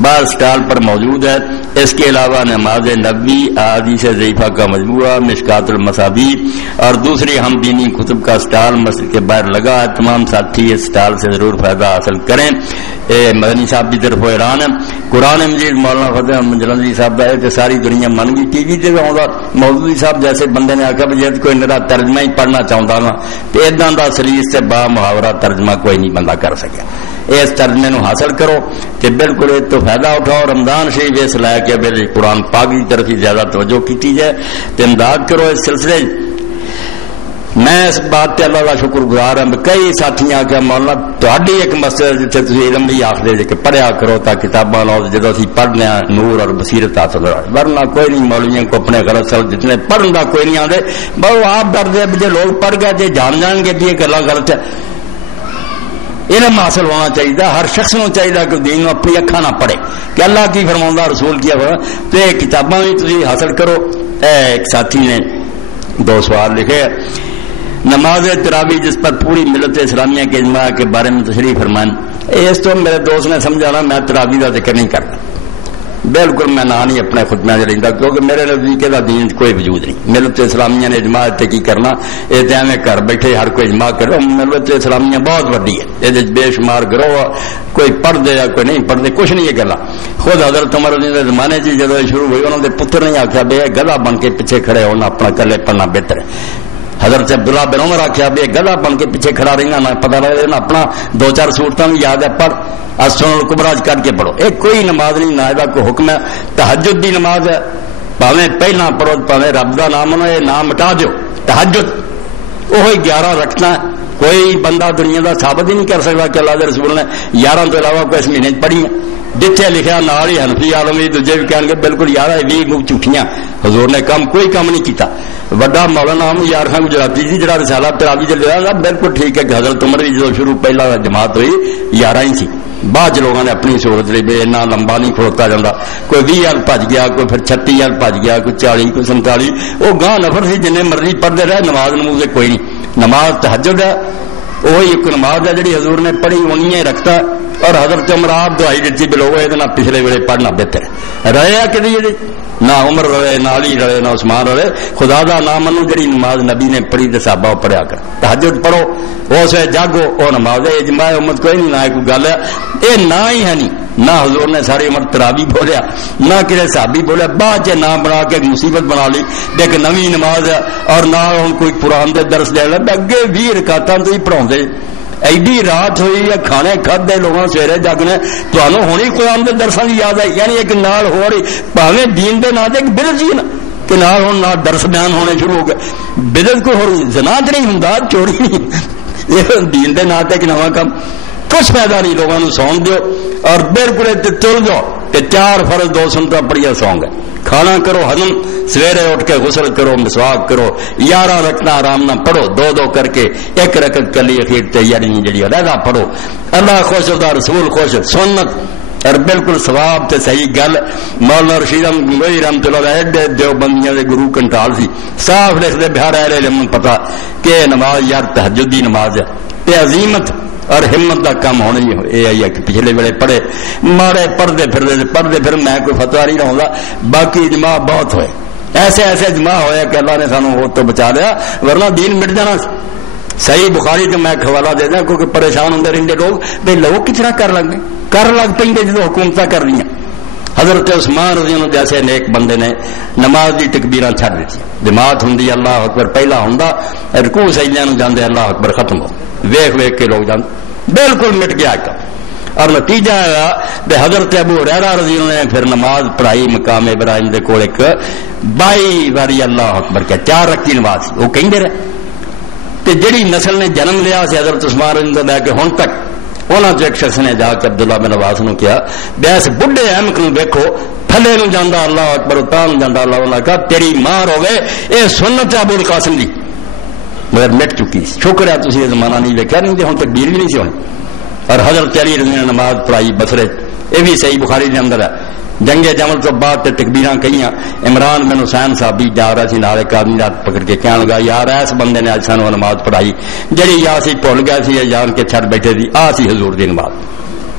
بعض اسٹال پر موجود ہے. اس کے علاوہ نماز نبوی احادیث ضعیفہ کا مجموعہ مشکات المصابیح اور دوسری ہم دینی کتب کا اسٹال مسجد کے باہر لگا ہے. تمام ساتھی اس اسٹال سے ضرور فائدہ حاصل کریں. مدنی صاحب کی طرف اعلان ہے قرآن مجید مولانا فتح احمد جلندری صاحب کا ہے ساری دنیا من گئی. ٹی وی سے آؤں مودودی صاحب جیسے بندے نے آخیا بھی کوئی میرا ترجمہ ہی پڑھنا چاہتا نا تو اداں کا سلیس سے با محاورہ ترجمہ کوئی نہیں بندہ کر سکیا. اس ترجمے نو حاصل کرو کہ بالکل اس تو فائدہ اٹھاؤ. رمضان شریف اس لے کے قرآن پاک کی طرف ہی زیادہ توجہ کی جائے تو امداد کرو اس سلسلے. میں اس بات تے اللہ کا شکر گزار ہوں. کئی ساتھی آ کے مولانا تہاڈی ایک مسئلہ جتنے تھی علم بھی آخر جی کہ پڑھیا کرو تا کتاباں لاؤ جدو اسی پڑھنے نور اور بصیرت حاصل ہو. ورنہ کوئی نہیں مولویوں کو اپنے غلط سل جتنے پڑھن کا کوئی نہیں آتے بہو آپ ڈرتے جی لوگ پڑھ گئے جی جان جان گے کہ یہ گلا غلط ہے. علم حاصل ہونا چاہیے. ہر شخص کو چاہیے کہ دین اپنی اکھاں نہ پڑھے کہ اللہ کی فرماؤں رسول کیا ہوا تو یہ کتاباں بھی تسی حاصل کرو. ایک ساتھی نے 2 سوال لکھے. نماز تراویح جس پر پوری ملت اسلامیہ کے اجماع کے بارے میں تشریح فرمائیں. اس تو میرے دوست نے سمجھانا میں تراویح کا ذکر نہیں کرتا, بالکل میں نہ نہیں اپنے خطبے میں لینا, کیونکہ میرے نزدیک دا دین کوئی وجود نہیں. ملت اسلامیہ نے اجماع تے کی کرنا, یہ تو ایویں گھر بیٹھے ہر کوئی اجماع کرے. ملت اسلامیہ بہت وڈی ہے, یہ بے شمار گروہ, کوئی پڑھتے یا کوئی نہیں پڑھتے, کچھ نہیں یہ گلا. خود حضرت عمر رضی اللہ زمانے سے جب شروع ہوئی انہوں نے پتر نہیں آخیا بے گلا بن کے پیچھے کھڑے ہونا اپنا کلے پڑھنا بہتر ہے. حضرت عبداللہ بن عمر آخیا بھی گلا بن کے پیچھے کھڑا رہنا نہ پتا لگے نا, اپنا 2-4 صورتیں بھی یاد ہے پڑھ, السنن الکبریٰ کر کے پڑھو. ایک کوئی نماز نہیں نہ یہ کوئی حکم ہے. تہجد دی نماز ہے, پاویں پہلا پڑھو پاویں رب دا نام منو, یہ نام مٹا دیو. تہجد وہی 11 رکھنا, کوئی بندہ دنیا دا ثابت ہی نہیں کر سکتا کہ اللہ کے رسول نے 11 تو علاوہ کوئی اس مہینے پڑھی ہیں. جتھے لکھا نال ہی حنفی عالم بھی دوجے بھی کہیں گے بالکل 11 جھوٹیاں, حضور نے کوئی کام نہیں کیتا. وڈا مولانا یار خان گجراتی جی جڑا رسالہ تراویح جو لیا بالکل ٹھیک ہے کہ حضرت عمر بھی جو شروع پہلا جماعت ہوئی 11 ہی سی. بعد لوگوں نے اپنی صورت لی بھی اتنا لمبا نہیں کھڑوتا جاتا, کوئی 20 ہل بج گیا, کوئی پھر 36 ہل بج گیا, کوئی 40, کوئی 47. وہ گاہ نفر سی جن مرضی پڑھتے رہے, نماز نموز کوئی نہیں. نماز تہجد ہے, وہی ایک نماز ہے جی حضور نے پڑھی انہیں ہی رکھتا. اور حضرت عمر آپ دعائی دیتی بھی لوگ یہ پچھلے ویلے پڑھنا بہتر ہے. رہے کہ نہ عمر رہے نہ علی رہے نہ عثمان رہے. خدا دا نام منو جڑی نماز نبی نے پڑھی تے صحابہ پڑھیا کر. تہجد پڑھو اس جاگو او نماز ہے. اجماع امت کوئی نہیں, نہ کوئی گل ہے یہ نہ ہی ہے نہیں. نہ حضور نے ساری عمر تراویح بولیا, نہ کسی صحابی بولیا. بعد چ نام بنا کے مصیبت بنا لی دیکھ نویں نماز ہے اور نہ ہوں کوئی قرآن دے درس دے لگ اگے 20 رکعتاں تو ہی پڑھاؤندے. ایڈی رات ہوئی ہے, کھانے کھدے لوگوں سویرے جگنے تمہیں ہونی قرآن کے درساں کی یاد ہے. یعنی ایک نال ہو رہی پاویں دین دے نام ایک بدعت سی نا کہ نال ہوں نہ درس بیان ہونے شروع ہو گئے. بدعت کو ہو زنا تے نہیں ہوندا, چوری نہیں, یہ دین دے نام تے ایک نواں کام. کچھ فائدہ نہیں. لوگوں کو سون دیو اور بالکل تل جاؤ کہ 4 فرض 2 سنتاں پڑھیا سونگ ہے. کھانا کرو ہضم, سویرے اٹھ کے غسل کرو, مسواک کرو, 11 رکعتاں آرام نہ پڑھو, 2 کر کے 1 رکعت کلی اخیر تے یعنی جڑی علیحدہ پڑھو. اللہ خوش ہوتا, رسول خوش, سنت اور بالکل ثواب تے صحیح گل. مولانا رشید گنگوئی رحمۃ اللہ علیہ دیوبندیاں دے گرو کنٹال سی, صاف لکھدے بہار اہل علم پتہ کہ نماز یار تہجد دی نماز ہے تے عظیمت اور ہمت دا کام ہونا ہی یہ ہے کہ پچھلے ویلے پڑھے مارے پڑھتے پھر میں کوئی فتویٰ نہیں رہوں گا. باقی اجماع بہت ہوئے, ایسے اجماع ہوئے کہ اللہ نے سانو وہ تو بچا لیا, ورنہ دین مٹ جانا. صحیح بخاری تو میں حوالہ دے دیں کیونکہ پریشان ہوتے رہتے لوگ بھائی لوگ کتنا کر لگ پہ جب حکومت کر رہی ہیں. حضرت عثمان رضی اللہ جیسے نیک بندے نے نماز دی تکبیراں چھڈ دیتی. جماعت ہوں اللہ اکبر پہلا ہوں, رکوع سجدے نوں جاندے اللہ اکبر ختم ہو, ویکھ کے لوگ جاندے, بالکل مٹ گیا کام. اور نتیجہ آیا کہ حضرت ابو ہریرہ رضی اللہ عنہ نے پھر نماز پڑھائی مقام ابراہیم دے کول ایک 22 باری اللہ اکبر کیا 4 رکعتی نماز وہ کہندے رہے. تے جڑی نسل نے جنم لیا سی حضرت عثمان رضی اللہ عنہ کے ہن تک, انہاں جو ایک شخص نے جا کے عبداللہ بن عباس نو کہا بیس بڈھے احمق نو دیکھو تھلے نو جاندا اللہ اکبر تان جاندا اللہ. انہاں کہا تیری ماں ہوے اے سنت ابو القاسم دی مگر مٹ چکی. شکر ہے تسی یہ زمانہ نہیں دیکھا, نہیں تے ہن تکبیر بھی نہیں سی ہونی. اور حضرت علی رضی اللہ عنہ نماز پڑھائی بصرے, یہ بھی صحیح بخاری کے اندر ہے. جنگ جمل تو بعد تے تکبیراں کئیاں. عمران بن حسین صاحبی جا رہا سی نال ایک آدمی رات پکڑ کے کہنے لگا یار اس بندے نے اج سانو نماز پڑھائی جڑی یا سی بھول گیا سی جان کے چھڑ بیٹھے سی, آ سی حضور دی نماز.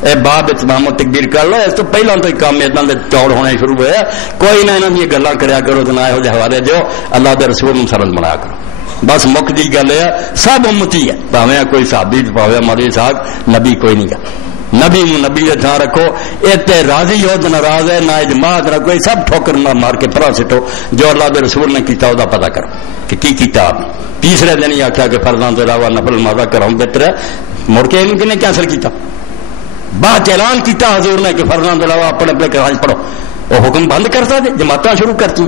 اے باب اتمام تکبیر کر لو, اس تو پہلا تو کام اتنا دے چوڑ ہونے شروع ہوئے. کوئی نہ انہاں دی گلاں کریا کرو تے نہ ایہو جہے حوالے دیو, اللہ دے رسول نوں سرد بنایا کرو. بس مک دی گل ہے سب امتی ہے, پاویں کوئی صحابی پاویں مولوی صاحب, نبی کوئی نہیں گا. نبی نبی کا تھان رکھو, اتنے راضی ہو تو ناراض ہے, نہ اجماعت نہ کوئی, سب ٹھوکر نہ مار کے پرا سٹو. جو اللہ کے رسول نے کیتا وہ پتا کرو کہ کی کیتا آپ. تیسرے دن ہی آخیا کہ فرضاں تو علاوہ نفل مادا کراؤں بہتر ہے. مڑ کے ان نے کینسل کیتا, بعد اعلان کیتا حضور نے کہ فرضاں تو علاوہ اپنے اپنے کراج پڑھو. وہ حکم بند کرتا تھے, جماعتاں شروع کرتی.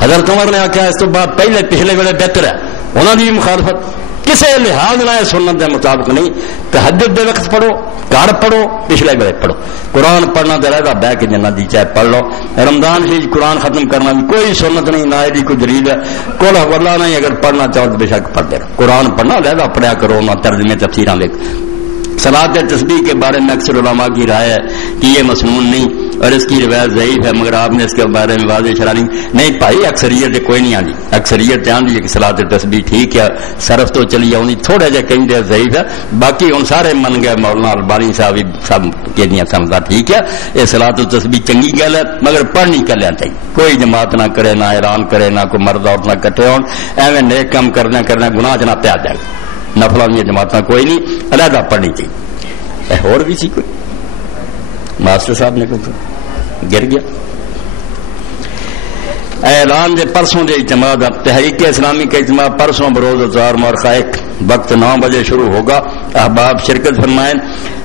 حضرت عمر نے آخیا اس تو بعد پہلے پچھلے ویلے بہتر ہے. انہوں نے بھی مخالفت کسی لحاظ نہ سنت کے مطابق نہیں. تہجد دے وقت پڑھو, گھر پڑھو, پچھلے ویلے پڑھو. قرآن پڑھنا تو رہتا بہ کے جنہ دی چاہے پڑھ لو. رمضان شریف قرآن ختم کرنا بھی کوئی سنت نہیں, نہ یہ کوئی دلیل ہے کول حوالہ نہیں. اگر پڑھنا چاہو تو بے شک پڑھتے رہو. قرآن پڑھنا رہتا پڑھیا کرو, نہ ترجمے تفسیراں لکھ صلاۃ تسبیح کے بارے میں اکثر علماء کی رائے ہے کہ یہ مسنون نہیں اور اس کی روایت ضعیف ہے، مگر آپ نے اس کے بارے میں واضح اشارہ نہیں بھائی، اکثریت کوئی نہیں آتی، اکثریت آندی ہے کہ صلاۃ تسبیح ٹھیک ہے، صرف تو چلی آؤں تھوڑا جہا کہیں دے ضعیف ہے، باقی ان سارے من گئے مولانا البانی صاحب سب کے لیے سمجھا ٹھیک ہے، یہ صلاۃ تسبیح چنگی گل ہے، مگر پڑھنی کر لیا چاہیے، کوئی جماعت نہ کرے، نہ اعلان کرے، نہ کوئی مرد عورت نہ کٹھے ہون، ایویں نیک کام کرنا گناہ جنا پیا جائے، نفل والی جماعت کوئی نہیں، علیحدہ پڑھنی چاہیے۔ اور بھی سی کوئی ماسٹر صاحب نے کچھ گر گیا اعلان دے پرسوں دے اجتماع دا تحریک اسلامی کا اجتماع پرسوں بروز اتوار مورخائق وقت 9 بجے شروع ہوگا، احباب شرکت فرمائیں۔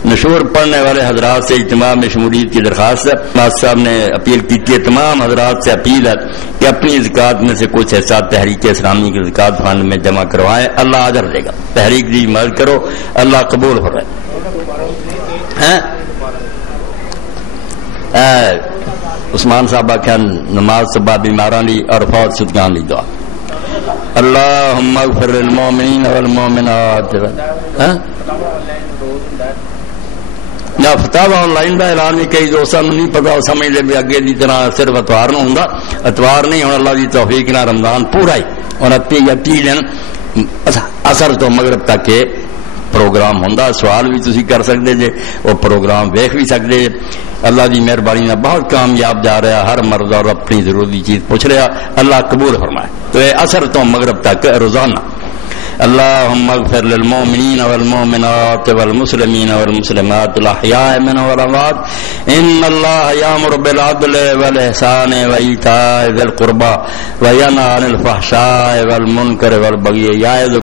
نشور پڑھنے والے حضرات سے اجتماع میں شمولیت کی درخواست ہے۔ ماسٹر صاحب نے اپیل کی کہ تمام حضرات سے اپیل ہے کہ اپنی زکوٰۃ میں سے کچھ حصہ تحریک اسلامی کے زکوٰۃ فنڈ میں جمع کروائیں، اللہ اجر دے گا۔ تحریک دی مدد کرو، اللہ قبول ہو رہا ہے۔ عثمان صاحب آخیا نماز صبح بیماران لی اور فوت شدگان لی دعا، اللہم اغفر للمؤمنین والمؤمنات۔ یا فتح آن لائن کا اعلان بھی کئی دوستوں نہیں پتا، سمجھ لے بھی اگے کی طرح صرف اتوار نو ہوں، اتوار نہیں ہونا، اللہ کی توفیق نہ رمضان پورا ہی اور 30 دن اثر تو مغرب تک کے پروگرام ہوندا۔ سوال بھی تسی کر سکتے جے، وہ پروگرام ویکھ بھی سکتے جے۔ اللہ دی مہربانی نہ بہت کامیاب جا رہا، ہر مرد اور اپنی ضروری چیز پوچھ رہا، اللہ قبول فرمائے۔ تو یہ اثر تو مغرب تک روزانہ۔ اللہم اغفر للمؤمنین والمؤمنات والمسلمین والمسلمات الاحیاء منهم والاموات، ان اللہ یامر بالعدل والاحسان وایتاء ذی القربى وینہی عن الفحشاء والمنکر والبغی یعظکم